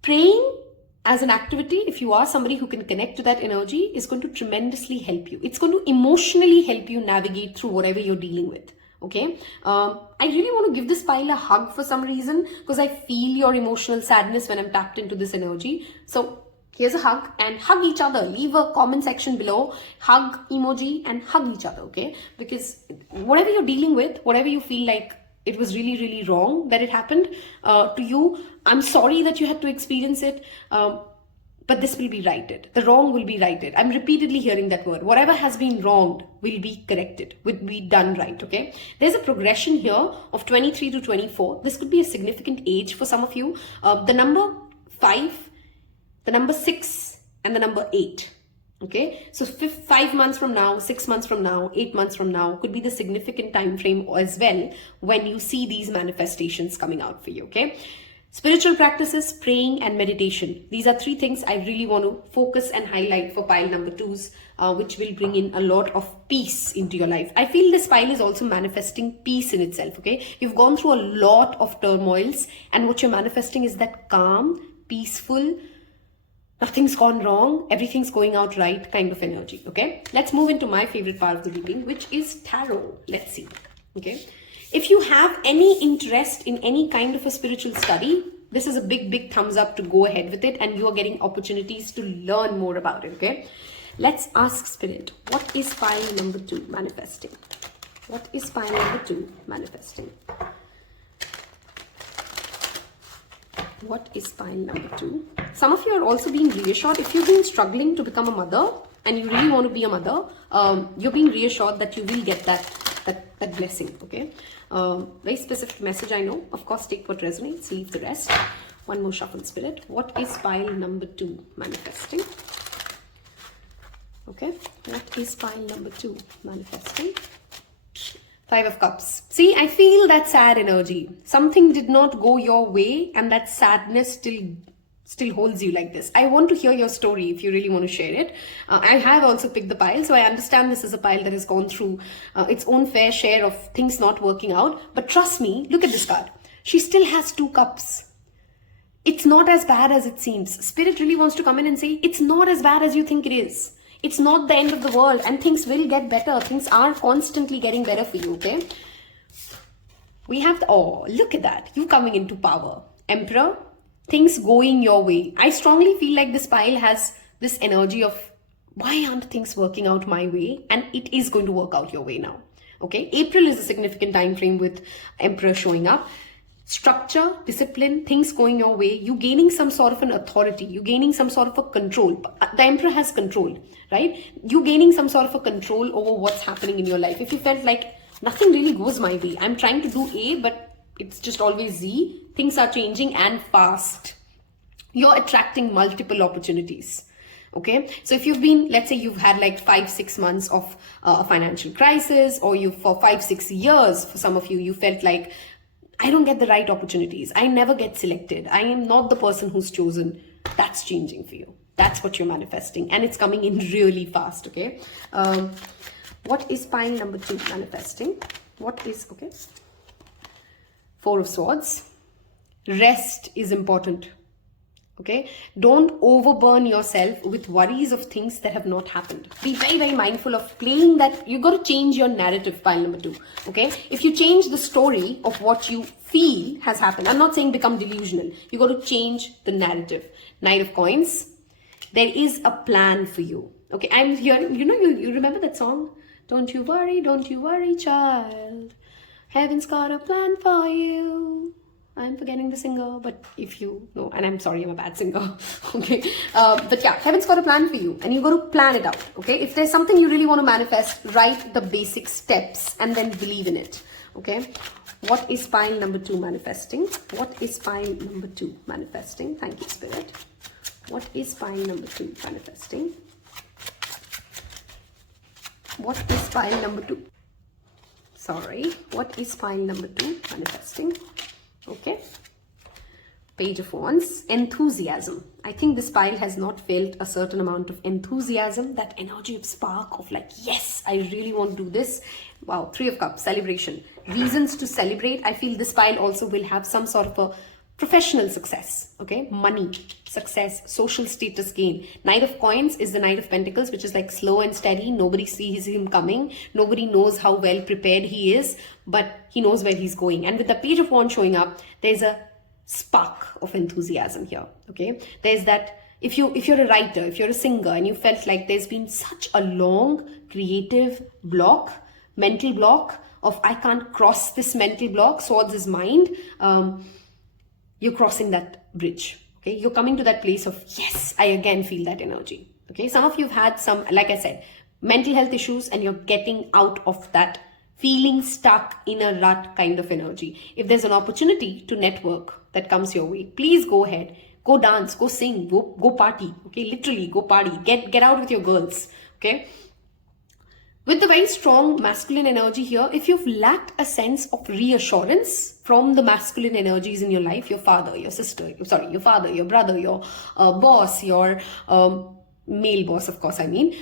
Praying as an activity, if you are somebody who can connect to that energy, is going to tremendously help you. It's going to emotionally help you navigate through whatever you're dealing with, okay? I really want to give this pile a hug for some reason, because I feel your emotional sadness when I'm tapped into this energy. So here's a hug, and hug each other. Leave a comment section below, hug emoji, and hug each other, okay? Because whatever you're dealing with, whatever you feel like it was really, really wrong that it happened to you, I'm sorry that you had to experience it, but this will be righted. The wrong will be righted. I'm repeatedly hearing that word. Whatever has been wronged will be corrected, will be done right, okay? There's a progression here of 23 to 24. This could be a significant age for some of you. The number 5, the number 6, and the number 8. Okay, so 5 months from now, 6 months from now, 8 months from now could be the significant time frame as well when you see these manifestations coming out for you, okay? Spiritual practices, praying and meditation. These are 3 things I really want to focus and highlight for pile number 2s, which will bring in a lot of peace into your life. I feel this pile is also manifesting peace in itself, okay? You've gone through a lot of turmoils, and what you're manifesting is that calm, peaceful, nothing's gone wrong, everything's going out right kind of energy. Okay, let's move into my favorite part of the reading, which is tarot. Let's see. Okay, if you have any interest in any kind of a spiritual study, this is a big thumbs up to go ahead with it, and you are getting opportunities to learn more about it. Okay, let's ask Spirit, what is pile number 2 manifesting? What is pile number 2 manifesting? What is pile number 2? Some of you are also being reassured. If you've been struggling to become a mother and you really want to be a mother, you're being reassured that you will get that blessing. Okay, very specific message, I know. Of course, take what resonates, leave the rest. One more shuffle, Spirit. What is pile number 2 manifesting? Okay, what is pile number 2 manifesting? 5 of Cups. See, I feel that sad energy. Something did not go your way, and that sadness still holds you like this. I want to hear your story if you really want to share it. I have also picked the pile, so I understand this is a pile that has gone through its own fair share of things not working out. But trust me, look at this card. She still has 2 cups. It's not as bad as it seems. Spirit really wants to come in and say, it's not as bad as you think it is. It's not the end of the world, and things will get better. Things are constantly getting better for you, okay? We have oh, look at that. You coming into power. Emperor, things going your way. I strongly feel like this pile has this energy of, why aren't things working out my way? And it is going to work out your way now, okay? April is a significant time frame with Emperor showing up. Structure, discipline, things going your way, you gaining some sort of an authority, you gaining some sort of a control. The Emperor has control, right? You gaining some sort of a control over what's happening in your life. If you felt like nothing really goes my way, I'm trying to do A, but it's just always Z, things are changing and fast. You're attracting multiple opportunities. Okay, so if you've been, let's say you've had like 5-6 months of a financial crisis, or you for 5-6 years, for some of you, you felt like, I don't get the right opportunities. I never get selected. I am not the person who's chosen. That's changing for you. That's what you're manifesting. And it's coming in really fast, okay? What is pile number 2 manifesting? What is, okay? 4 of Swords. Rest is important, okay? Don't overburn yourself with worries of things that have not happened. Be very mindful of playing that. You got to change your narrative, pile number 2, okay? If you change the story of what you feel has happened, I'm not saying become delusional. You got to change the narrative. Knight of Coins. There is a plan for you, okay? I'm hearing, you remember that song? Don't you worry, child. Heaven's got a plan for you. I'm forgetting the singer, but if you know, and I'm sorry, I'm a bad singer, okay? But yeah, heaven's got a plan for you, and you got to plan it out, okay? If there's something you really want to manifest, write the basic steps and then believe in it, okay? What is pile number 2 manifesting? What is pile number 2 manifesting? Thank you, Spirit. What is pile number 2 manifesting? What is pile number 2? Sorry, what is pile number 2 manifesting? Okay, Page of Wands, enthusiasm. I think this pile has not felt a certain amount of enthusiasm, that energy of spark of like, yes, I really want to do this. Wow, 3 of Cups, celebration. Reasons to celebrate. I feel this pile also will have some sort of a professional success, okay? Money, success, social status gain. Knight of Coins is the Knight of Pentacles, which is like slow and steady. Nobody sees him coming. Nobody knows how well prepared he is, but he knows where he's going. And with the Page of Wands showing up, there's a spark of enthusiasm here, okay? There's that, if you're a writer, if you're a singer, and you felt like there's been such a long creative block, mental block of I can't cross this mental block, Swords is mind, you're crossing that bridge, okay? You're coming to that place of, yes, I again feel that energy, okay? Some of you have had some, like I said, mental health issues, and you're getting out of that feeling stuck in a rut kind of energy. If there's an opportunity to network that comes your way, please go ahead, go dance, go sing, go party, okay? Literally go party, get out with your girls, okay? With the very strong masculine energy here, if you've lacked a sense of reassurance from the masculine energies in your life, your father, your sister, your father, your brother, your boss, your male boss, of course, I mean,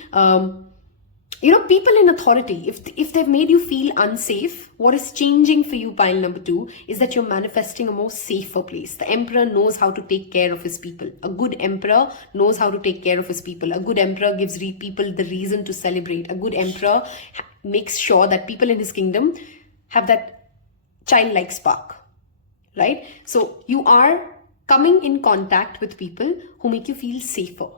people in authority, if they've made you feel unsafe, what is changing for you, pile number 2, is that you're manifesting a more safer place. The emperor knows how to take care of his people. A good emperor knows how to take care of his people. A good emperor gives people the reason to celebrate. A good emperor makes sure that people in his kingdom have that childlike spark, right? So you are coming in contact with people who make you feel safer.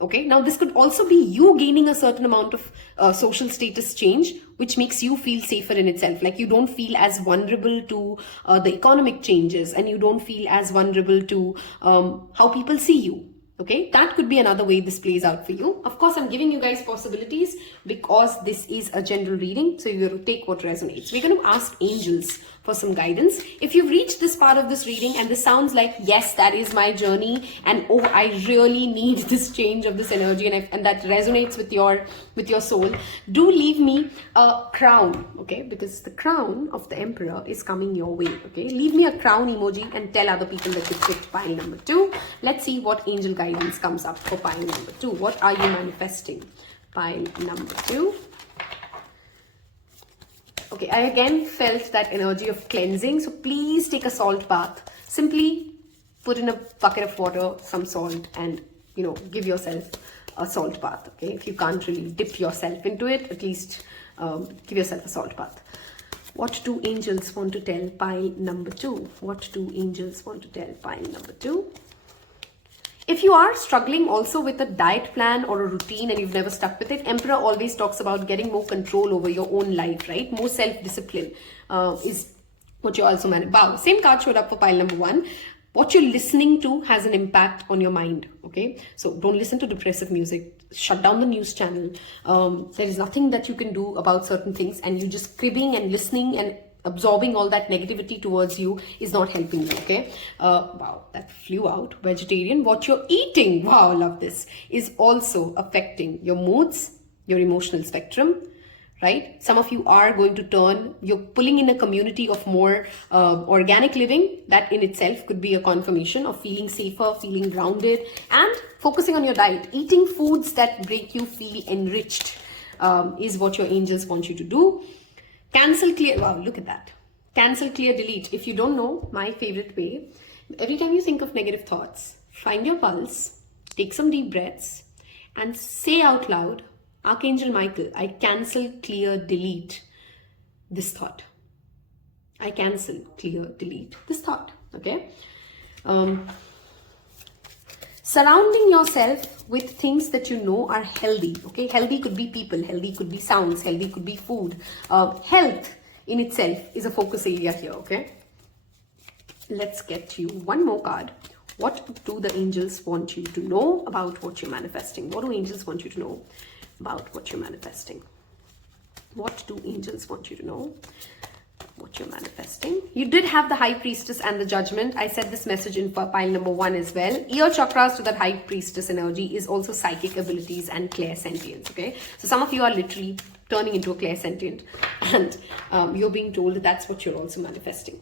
Okay, now this could also be you gaining a certain amount of social status change, which makes you feel safer in itself. Like you don't feel as vulnerable to the economic changes, and you don't feel as vulnerable to how people see you. Okay, that could be another way this plays out for you. Of course, I'm giving you guys possibilities because this is a general reading. So you're going to take what resonates. We're going to ask angels for some guidance. If you've reached this part of this reading and this sounds like, yes, that is my journey, and oh, I really need this change of this energy, and that resonates with your soul, do leave me a crown, okay? Because the crown of the emperor is coming your way, okay? Leave me a crown emoji and tell other people that you picked pile number 2. Let's see what angel guidance comes up for pile number 2. What are you manifesting? Pile number 2. Okay, I again felt that energy of cleansing. So please take a salt bath. Simply put in a bucket of water, some salt, and, give yourself a salt bath. Okay, if you can't really dip yourself into it, at least give yourself a salt bath. What do angels want to tell pile number 2? What do angels want to tell pile number 2? If you are struggling also with a diet plan or a routine and you've never stuck with it, Emperor always talks about getting more control over your own life, right? More self-discipline is what you're also managing. Wow, same card showed up for pile number 1. What you're listening to has an impact on your mind, okay? So don't listen to depressive music. Shut down the news channel. There is nothing that you can do about certain things, and you just cribbing and listening and absorbing all that negativity towards you is not helping you, okay? Wow, that flew out. Vegetarian. What you're eating, wow, I love this, is also affecting your moods, your emotional spectrum, right? Some of you are going to you're pulling in a community of more organic living. That in itself could be a confirmation of feeling safer, feeling grounded, and focusing on your diet. Eating foods that make you feel enriched is what your angels want you to do. Cancel, clear. Wow, look at that. Cancel, clear, delete. If you don't know, my favorite way, every time you think of negative thoughts, find your pulse, take some deep breaths, and say out loud, Archangel Michael, I cancel, clear, delete this thought. I cancel, clear, delete this thought. Okay? Surrounding yourself with things that you know are healthy. Okay, healthy could be people, healthy could be sounds, healthy could be food. Health in itself is a focus area here. Okay, let's get you one more card. What do the angels want you to know about what you're manifesting? What do angels want you to know about what you're manifesting? What do angels want you to know? What you're manifesting. You did have the High Priestess and the Judgment. I said this message in pile number 1 as well. Ear chakras to that High Priestess energy is also psychic abilities and clairsentience. Okay, so some of you are literally turning into a clairsentient, and you're being told that that's what you're also manifesting.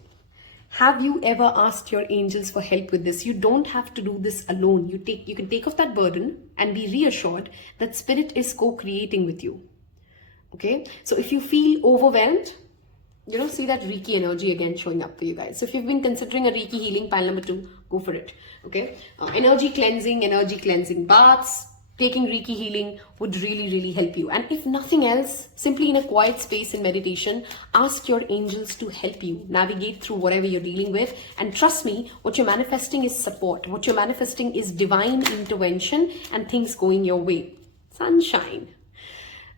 Have you ever asked your angels for help with this? You don't have to do this alone. You can take off that burden and be reassured that Spirit is co-creating with you. Okay, so if you feel overwhelmed, see that Reiki energy again showing up for you guys. So if you've been considering a Reiki healing, pile number 2, go for it. Okay, energy cleansing baths, taking Reiki healing would really, really help you. And if nothing else, simply in a quiet space in meditation, ask your angels to help you navigate through whatever you're dealing with. And trust me, what you're manifesting is support. What you're manifesting is divine intervention and things going your way. Sunshine.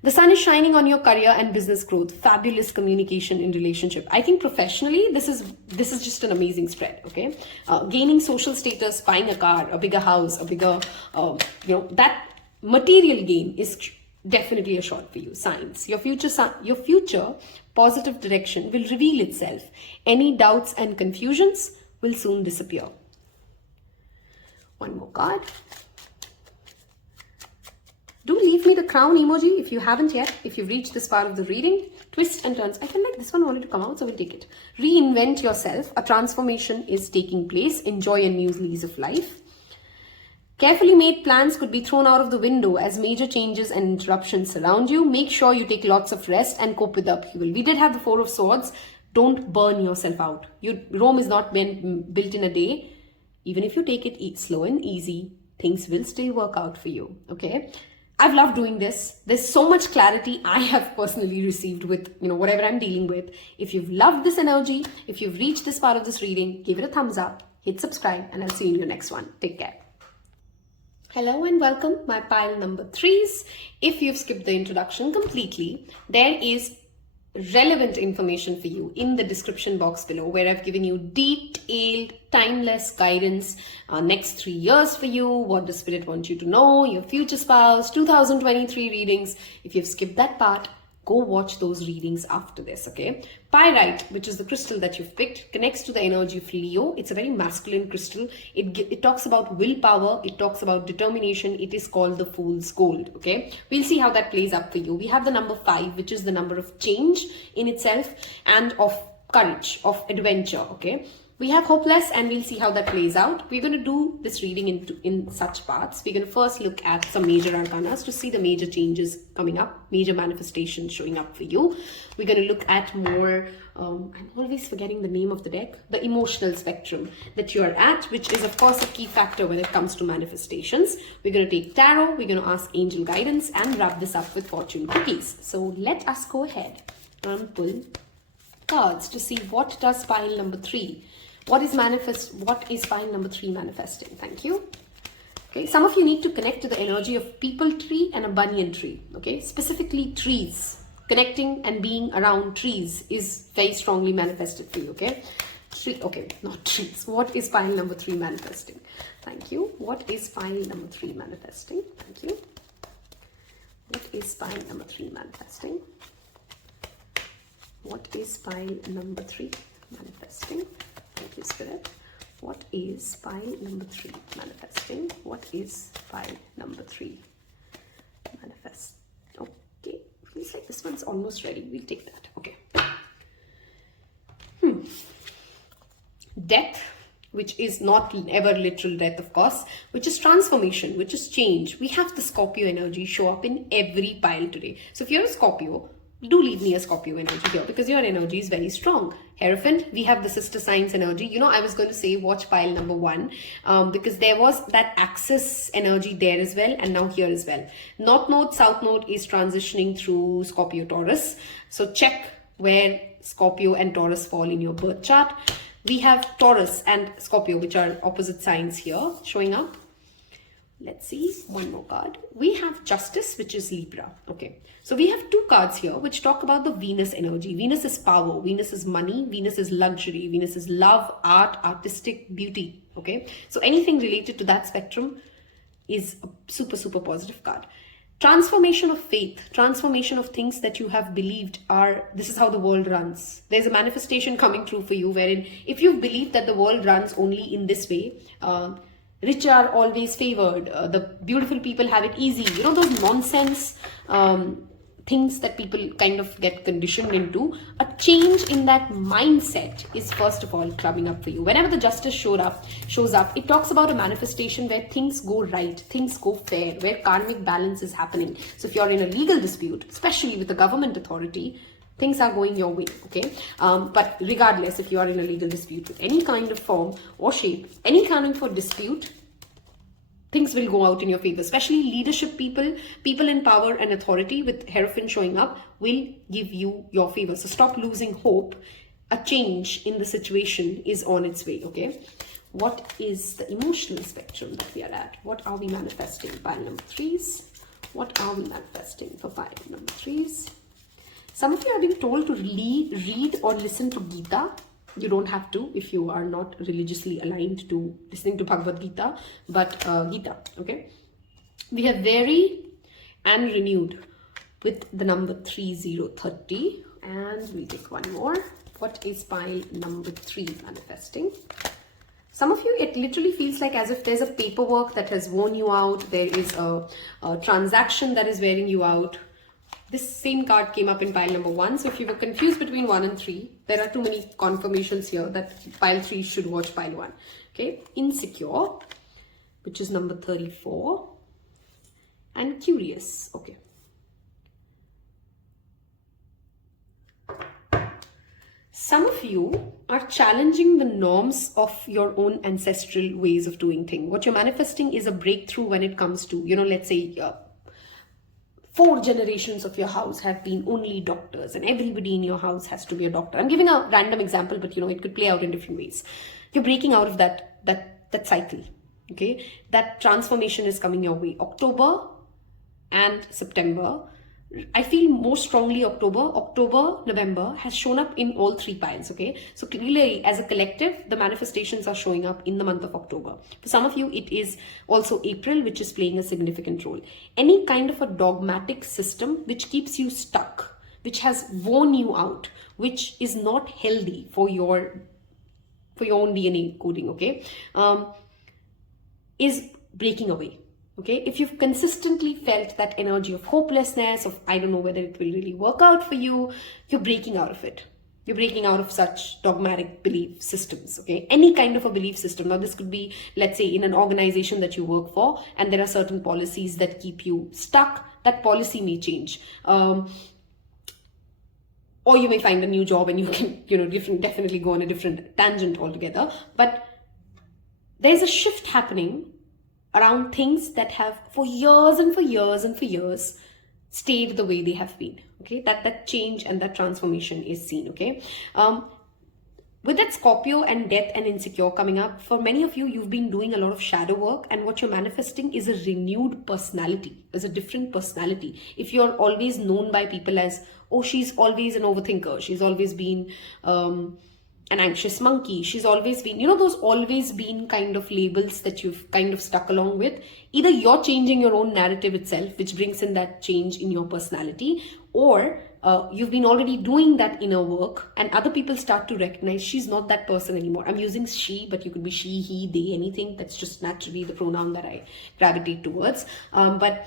The sun is shining on your career and business growth. Fabulous communication in relationship. I think professionally, this is just an amazing spread. Okay, gaining social status, buying a car, a bigger house, a bigger, that material gain is definitely a shot for you. Signs. Your future positive direction will reveal itself. Any doubts and confusions will soon disappear. One more card. Do leave me the crown emoji if you haven't yet. If you've reached this part of the reading, twists and turns. I feel like this one wanted to come out, so we'll take it. Reinvent yourself. A transformation is taking place. Enjoy a new lease of life. Carefully made plans could be thrown out of the window as major changes and interruptions surround you. Make sure you take lots of rest and cope with the upheaval. We did have the Four of Swords. Don't burn yourself out. Rome is not built in a day. Even if you take it slow and easy, things will still work out for you. Okay? I've loved doing this. There's so much clarity I have personally received with, whatever I'm dealing with. If you've loved this energy, if you've reached this part of this reading, give it a thumbs up, hit subscribe, and I'll see you in your next one. Take care. Hello and welcome, my pile number 3s. If you've skipped the introduction completely, there is relevant information for you in the description box below, where I've given you detailed, timeless guidance, next 3 years for you, what does Spirit want you to know, your future spouse, 2023 readings. If you've skipped that part, go watch those readings after this, okay? Pyrite, which is the crystal that you've picked, connects to the energy of Leo. It's a very masculine crystal. It talks about willpower. It talks about determination. It is called the Fool's Gold, okay? We'll see how that plays up for you. We have the number 5, which is the number of change in itself and of courage, of adventure, okay? We have hopeless, and we'll see how that plays out. We're going to do this reading in such parts. We're going to first look at some major arcanas to see the major changes coming up, major manifestations showing up for you. We're going to look at more, I'm always forgetting the name of the deck, the emotional spectrum that you are at, which is of course a key factor when it comes to manifestations. We're going to take tarot, we're going to ask angel guidance, and wrap this up with fortune cookies. So let us go ahead and pull cards to see what does pile number 3. What is pile number 3 manifesting? Thank you. Okay, some of you need to connect to the energy of people tree and a banyan tree. Okay, specifically trees. Connecting and being around trees is very strongly manifested for you. Okay, not trees. What is pile number 3 manifesting? Thank you. What is pile number 3 manifesting? Thank you. What is pile number 3 manifesting? What is pile number 3 manifesting? Thank you, Spirit. What is pile number 3 manifesting? What is pile number 3 manifest? Okay, feels like this one's almost ready. We'll take that. Okay. Death, which is not ever literal death, of course, which is transformation, which is change. We have the Scorpio energy show up in every pile today. So if you're a Scorpio, do leave me a Scorpio energy here, because your energy is very strong. Hierophant, we have the sister signs energy. I was going to say watch pile number 1 because there was that axis energy there as well, and now here as well. North node, south node is transitioning through Scorpio Taurus. So check where Scorpio and Taurus fall in your birth chart. We have Taurus and Scorpio, which are opposite signs here showing up. Let's see, one more card. We have Justice, which is Libra. Okay, so we have 2 cards here which talk about the Venus energy. Venus is power, Venus is money, Venus is luxury, Venus is love, art, artistic beauty. Okay, so anything related to that spectrum is a super, super positive card. Transformation of faith, transformation of things that you have believed this is how the world runs. There's a manifestation coming through for you wherein if you believe that the world runs only in this way, rich are always favored, the beautiful people have it easy, those nonsense things that people kind of get conditioned into. A change in that mindset is first of all coming up for you. Whenever the Justice shows up, it talks about a manifestation where things go right, things go fair, where karmic balance is happening. So if you're in a legal dispute, especially with the government authority, things are going your way, okay? But regardless, if you are in a legal dispute with any kind of form or shape, any kind of dispute, things will go out in your favor. Especially leadership people in power and authority with Hierophant showing up will give you your favor. So stop losing hope. A change in the situation is on its way, okay? What is the emotional spectrum that we are at? What are we manifesting? Pile number 3s. What are we manifesting for pile number 3s? Some of you are being told to read or listen to Gita. You don't have to if you are not religiously aligned to listening to Bhagavad Gita, but Gita, okay? We have very and renewed with the number 3030, and we take one more. What is pile number 3 manifesting? Some of you, it literally feels like as if there's a paperwork that has worn you out. There is a transaction that is wearing you out. This same card came up in pile number 1. So if you were confused between 1 and 3, there are too many confirmations here that pile 3 should watch pile 1. Okay, insecure. which is number 34. And curious. Okay. Some of you are challenging the norms of your own ancestral ways of doing things. What you're manifesting is a breakthrough when it comes to, let's say 4 generations of your house have been only doctors and everybody in your house has to be a doctor. I'm giving a random example, but it could play out in different ways. You're breaking out of that cycle. Okay. That transformation is coming your way. October and September. I feel more strongly October, November has shown up in all 3 piles, okay? So clearly, as a collective, the manifestations are showing up in the month of October. For some of you, it is also April, which is playing a significant role. Any kind of a dogmatic system which keeps you stuck, which has worn you out, which is not healthy for your own DNA coding, okay, is breaking away. Okay, if you've consistently felt that energy of hopelessness, of I don't know whether it will really work out for you, you're breaking out of it. You're breaking out of such dogmatic belief systems, okay? Any kind of a belief system. Now, this could be, let's say, in an organization that you work for, and there are certain policies that keep you stuck. That policy may change. Or you may find a new job and you can, definitely go on a different tangent altogether. But there's a shift happening around things that have for years and for years and for years stayed the way they have been. Okay, that change and that transformation is seen. Okay, with that Scorpio and death and insecure coming up, for many of you, you've been doing a lot of shadow work, and what you're manifesting is a renewed personality, is a different personality. If you're always known by people as, oh, she's always an overthinker, she's always been an anxious monkey, she's always been, those always been kind of labels that you've kind of stuck along with. Either you're changing your own narrative itself, which brings in that change in your personality, or you've been already doing that inner work and other people start to recognize she's not that person anymore. I'm using she, but you could be she, he, they, anything. That's just naturally the pronoun that I gravitate towards. But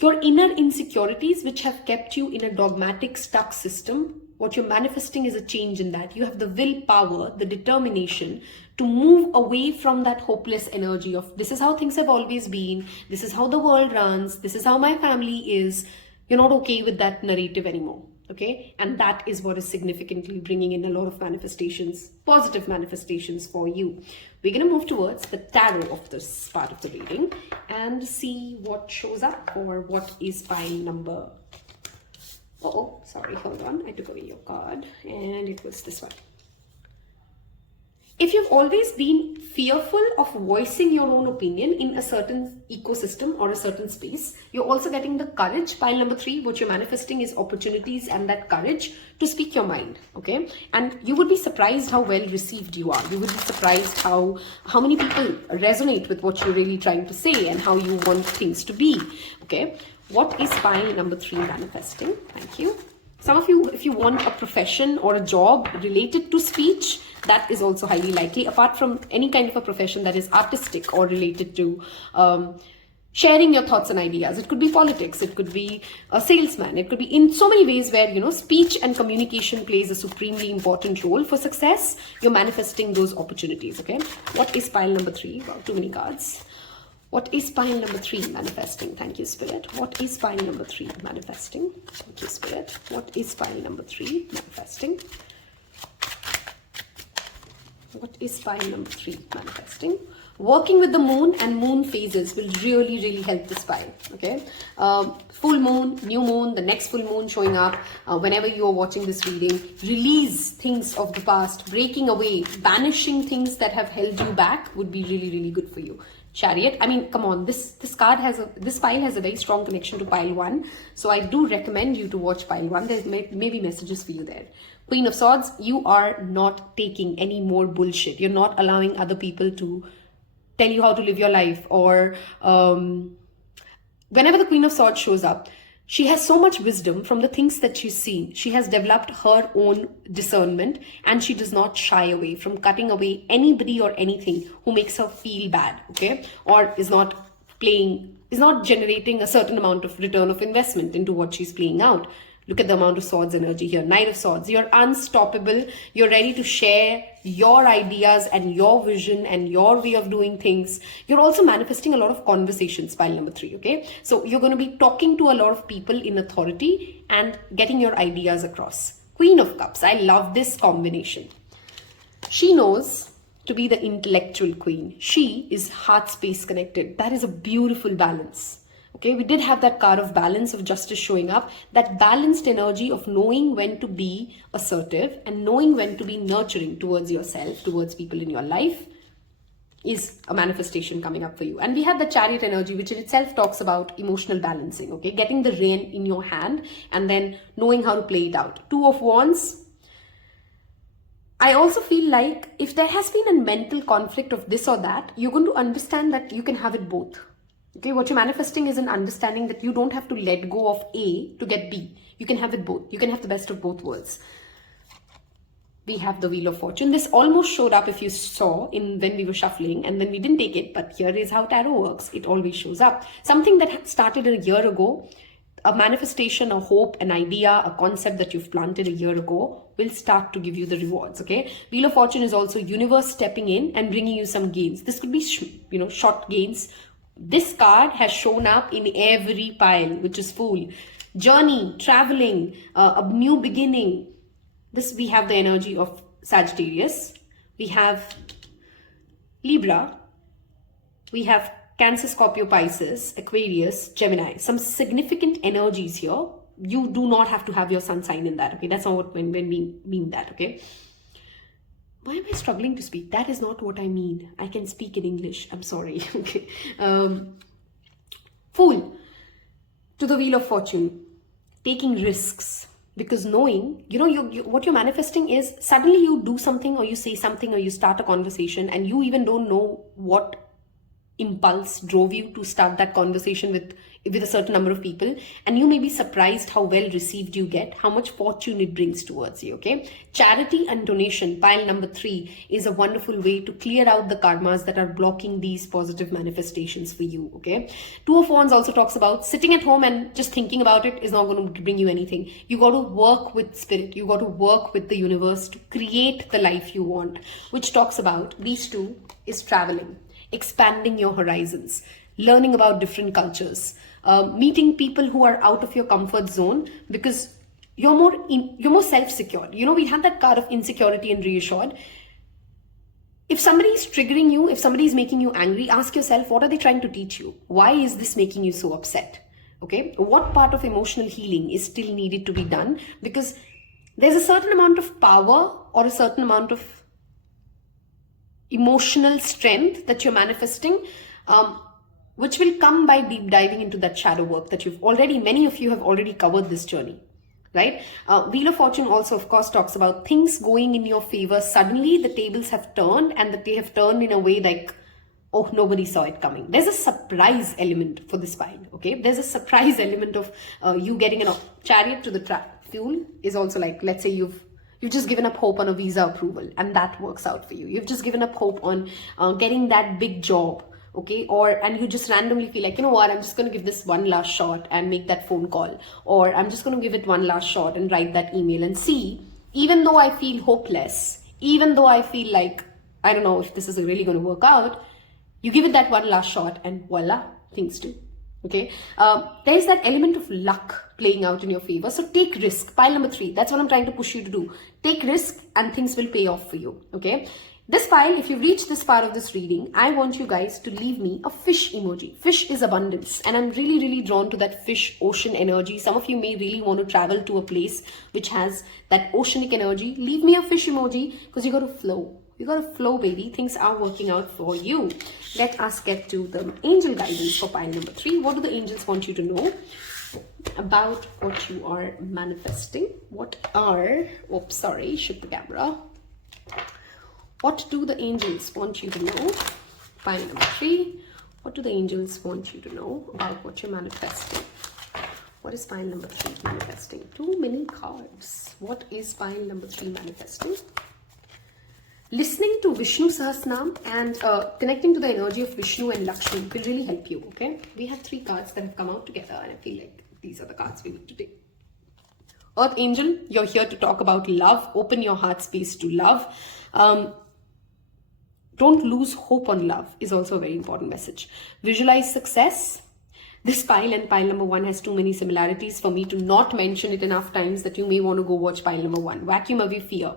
your inner insecurities, which have kept you in a dogmatic, stuck system, what you're manifesting is a change in that. You have the willpower, the determination to move away from that hopeless energy of this is how things have always been, this is how the world runs, this is how my family is. You're not okay with that narrative anymore. Okay, and that is what is significantly bringing in a lot of manifestations, positive manifestations for you. We're going to move towards the tarot of this part of the reading and see what shows up, or what is pile number. Sorry, hold on. I took away your card and it was this one. If you've always been fearful of voicing your own opinion in a certain ecosystem or a certain space, you're also getting the courage. Pile number 3, what you're manifesting is opportunities and that courage to speak your mind. Okay. And you would be surprised how well received you are. You would be surprised how many people resonate with what you're really trying to say and how you want things to be. Okay. What is pile number 3 manifesting? Thank you. Some of you, if you want a profession or a job related to speech, that is also highly likely, apart from any kind of a profession that is artistic or related to sharing your thoughts and ideas. It could be politics, it could be a salesman, it could be in so many ways where, speech and communication plays a supremely important role for success. You're manifesting those opportunities, okay? What is pile number 3? Wow, too many cards. What is pile number 3 manifesting? Thank you, Spirit. What is pile number 3 manifesting? Thank you, Spirit. What is pile number 3 manifesting? What is pile number 3 manifesting? Working with the moon and moon phases will really, really help this pile. Okay. Full moon, new moon, the next full moon showing up. Whenever you are watching this reading, release things of the past, breaking away, banishing things that have held you back would be really, really good for you. Chariot. I mean, come on, this pile has a very strong connection to pile 1. So I do recommend you to watch pile 1. There may be messages for you there. Queen of Swords, you are not taking any more bullshit. You're not allowing other people to tell you how to live your life, or whenever the Queen of Swords shows up, she has so much wisdom from the things that she's seen. She has developed her own discernment, and she does not shy away from cutting away anybody or anything who makes her feel bad, okay? Or is not generating a certain amount of return of investment into what she's playing out. Look at the amount of swords energy here. Knight of Swords. You're unstoppable. You're ready to share your ideas and your vision and your way of doing things. You're also manifesting a lot of conversations, pile number 3, okay? So you're going to be talking to a lot of people in authority and getting your ideas across. Queen of Cups. I love this combination. She knows to be the intellectual queen. She is heart space connected. That is a beautiful balance. Okay, we did have that card of balance, of justice showing up. That balanced energy of knowing when to be assertive and knowing when to be nurturing towards yourself, towards people in your life, is a manifestation coming up for you. And we had the Chariot energy, which in itself talks about emotional balancing, okay? Getting the rein in your hand and then knowing how to play it out. Two of Wands. I also feel like if there has been a mental conflict of this or that, you're going to understand that you can have it both. Okay, what you're manifesting is an understanding that you don't have to let go of A to get B. You can have it both. You can have the best of both worlds. We have the Wheel of Fortune. This almost showed up, if you saw, in when we were shuffling, and then we didn't take it. But here is how tarot works. It always shows up. Something that started a year ago, a manifestation, a hope, an idea, a concept that you've planted a year ago will start to give you the rewards, okay? Wheel of Fortune is also universe stepping in and bringing you some gains. This could be, short gains. This card has shown up in every pile, which is Fool. Journey, traveling, a new beginning. This, we have the energy of Sagittarius. We have Libra. We have Cancer, Scorpio, Pisces, Aquarius, Gemini. Some significant energies here. You do not have to have your sun sign in that, okay? That's not what when we mean that, okay? Why am I struggling to speak? That is not what I mean. I can speak in English. I'm sorry. Okay. Fool. To the Wheel of Fortune. Taking risks. Because knowing, what you're manifesting is suddenly you do something or you say something or you start a conversation and you even don't know what impulse drove you to start that conversation with a certain number of people, and you may be surprised how well received you get, how much fortune it brings towards you, okay? Charity and donation, pile number 3, is a wonderful way to clear out the karmas that are blocking these positive manifestations for you, okay? Two of Wands also talks about sitting at home and just thinking about it is not going to bring you anything. You got to work with spirit. You got to work with the universe to create the life you want, which talks about these two is traveling, expanding your horizons, learning about different cultures, meeting people who are out of your comfort zone, because you're more self-secured. We had that card of insecurity and reassured. If somebody is triggering you, if somebody is making you angry, ask yourself, what are they trying to teach you? Why is this making you so upset? Okay, what part of emotional healing is still needed to be done? Because there's a certain amount of power or a certain amount of emotional strength that you're manifesting, which will come by deep diving into that shadow work that many of you have already covered this journey, right? Wheel of Fortune also, of course, talks about things going in your favor. Suddenly the tables have turned, and that they have turned in a way like, oh, nobody saw it coming. There's a surprise element for this pile, okay? There's a surprise element of you getting a Chariot to the Fuel is also like, let's say you've just given up hope on a visa approval and that works out for you. You've just given up hope on getting that big job, okay? And you just randomly feel like, you know what, I'm just going to give this one last shot and make that phone call. Or I'm just going to give it one last shot and write that email and see, even though I feel hopeless, even though I feel like, I don't know if this is really going to work out, you give it that one last shot and voila, things do. Okay, there's that element of luck playing out in your favor. So take risk. Pile number 3. That's what I'm trying to push you to do. Take risk and things will pay off for you. Okay. This pile, if you've reached this part of this reading, I want you guys to leave me a fish emoji. Fish is abundance. And I'm really, really drawn to that fish ocean energy. Some of you may really want to travel to a place which has that oceanic energy. Leave me a fish emoji because you got to flow. You got to flow, baby. Things are working out for you. Let us get to the angel guidance for pile number 3. What do the angels want you to know about what you are manifesting? Shift the camera. What do the angels want you to know? Pile number 3. What do the angels want you to know about what you're manifesting? What is pile number 3 manifesting? Too many cards. What is pile number 3 manifesting? Listening to Vishnu Sahasranam and connecting to the energy of Vishnu and Lakshmi will really help you, okay? We have 3 cards that have come out together and I feel like these are the cards we need to take. Earth Angel, you're here to talk about love. Open your heart space to love. Don't lose hope on love is also a very important message. Visualize success. This pile and pile number 1 has too many similarities for me to not mention it enough times that you may want to go watch pile number 1. Vacuum away fear.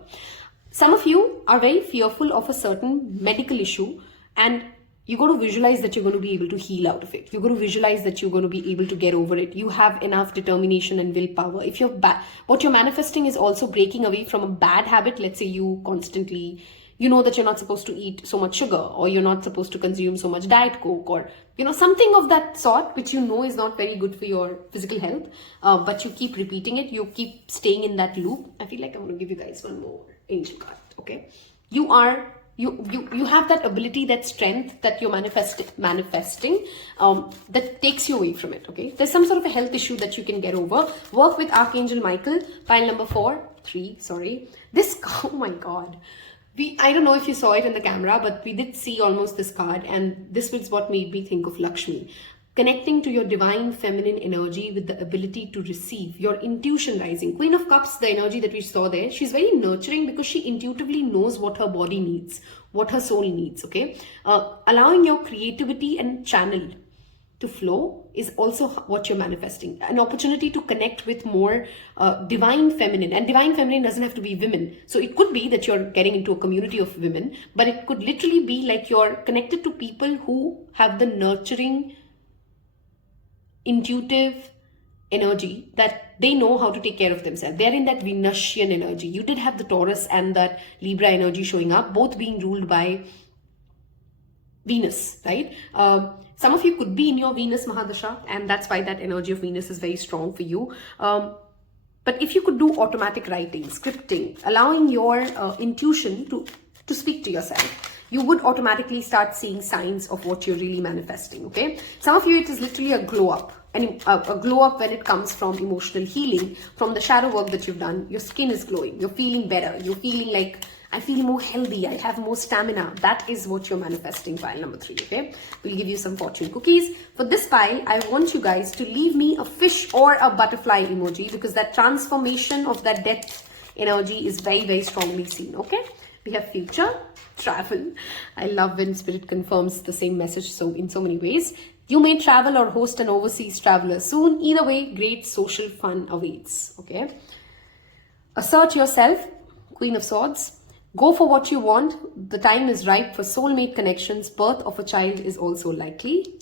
Some of you are very fearful of a certain medical issue, and you're going to visualize that you're going to be able to heal out of it. You're going to visualize that you're going to be able to get over it. You have enough determination and willpower. If you're what you're manifesting is also breaking away from a bad habit. Let's say you constantly, you know that you're not supposed to eat so much sugar, or you're not supposed to consume so much Diet Coke, or something of that sort, which you know is not very good for your physical health, but you keep repeating it, you keep staying in that loop. I feel like I'm going to give you guys one more angel card. Okay, you have that ability, that strength that you're manifesting, that takes you away from it. Okay, there's some sort of a health issue that you can get over. Work with Archangel Michael. Pile number 3. Sorry, this. Oh my God. I don't know if you saw it in the camera, but we did see almost this card, and this was what made me think of Lakshmi. Connecting to your divine feminine energy with the ability to receive, your intuition rising. Queen of Cups, the energy that we saw there, she's very nurturing because she intuitively knows what her body needs, what her soul needs, okay? Allowing your creativity and channel to flow is also what you're manifesting. An opportunity to connect with more divine feminine. And divine feminine doesn't have to be women. So it could be that you're getting into a community of women, but it could literally be like you're connected to people who have the nurturing, intuitive energy that they know how to take care of themselves. They're in that Venusian energy. You did have the Taurus and that Libra energy showing up, both being ruled by Venus, right? Some of you could be in your Venus Mahadasha, and that's why that energy of Venus is very strong for you. But if you could do automatic writing, scripting, allowing your intuition to speak to yourself, you would automatically start seeing signs of what you're really manifesting, okay? Some of you, it is literally a glow up. And a glow up when it comes from emotional healing, from the shadow work that you've done. Your skin is glowing. You're feeling better. You're feeling like, I feel more healthy. I have more stamina. That is what you're manifesting, pile number 3, okay? We'll give you some fortune cookies. For this pile, I want you guys to leave me a fish or a butterfly emoji, because that transformation of that death energy is very, very strongly seen, okay? We have future, travel. I love when spirit confirms the same message so in so many ways. You may travel or host an overseas traveler soon. Either way, great social fun awaits, okay? Assert yourself, Queen of Swords. Go for what you want. The time is ripe for soulmate connections. Birth of a child is also likely.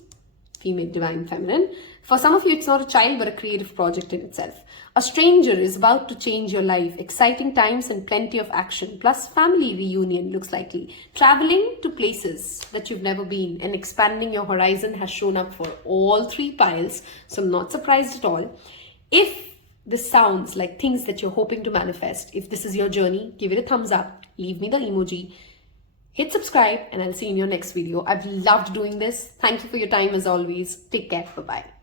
Female, divine, feminine. For some of you, it's not a child, but a creative project in itself. A stranger is about to change your life. Exciting times and plenty of action. Plus family reunion looks likely. Traveling to places that you've never been and expanding your horizon has shown up for all 3 piles. So I'm not surprised at all. If this sounds like things that you're hoping to manifest, if this is your journey, give it a thumbs up. Leave me the emoji. Hit subscribe, and I'll see you in your next video. I've loved doing this. Thank you for your time as always. Take care. Bye-bye.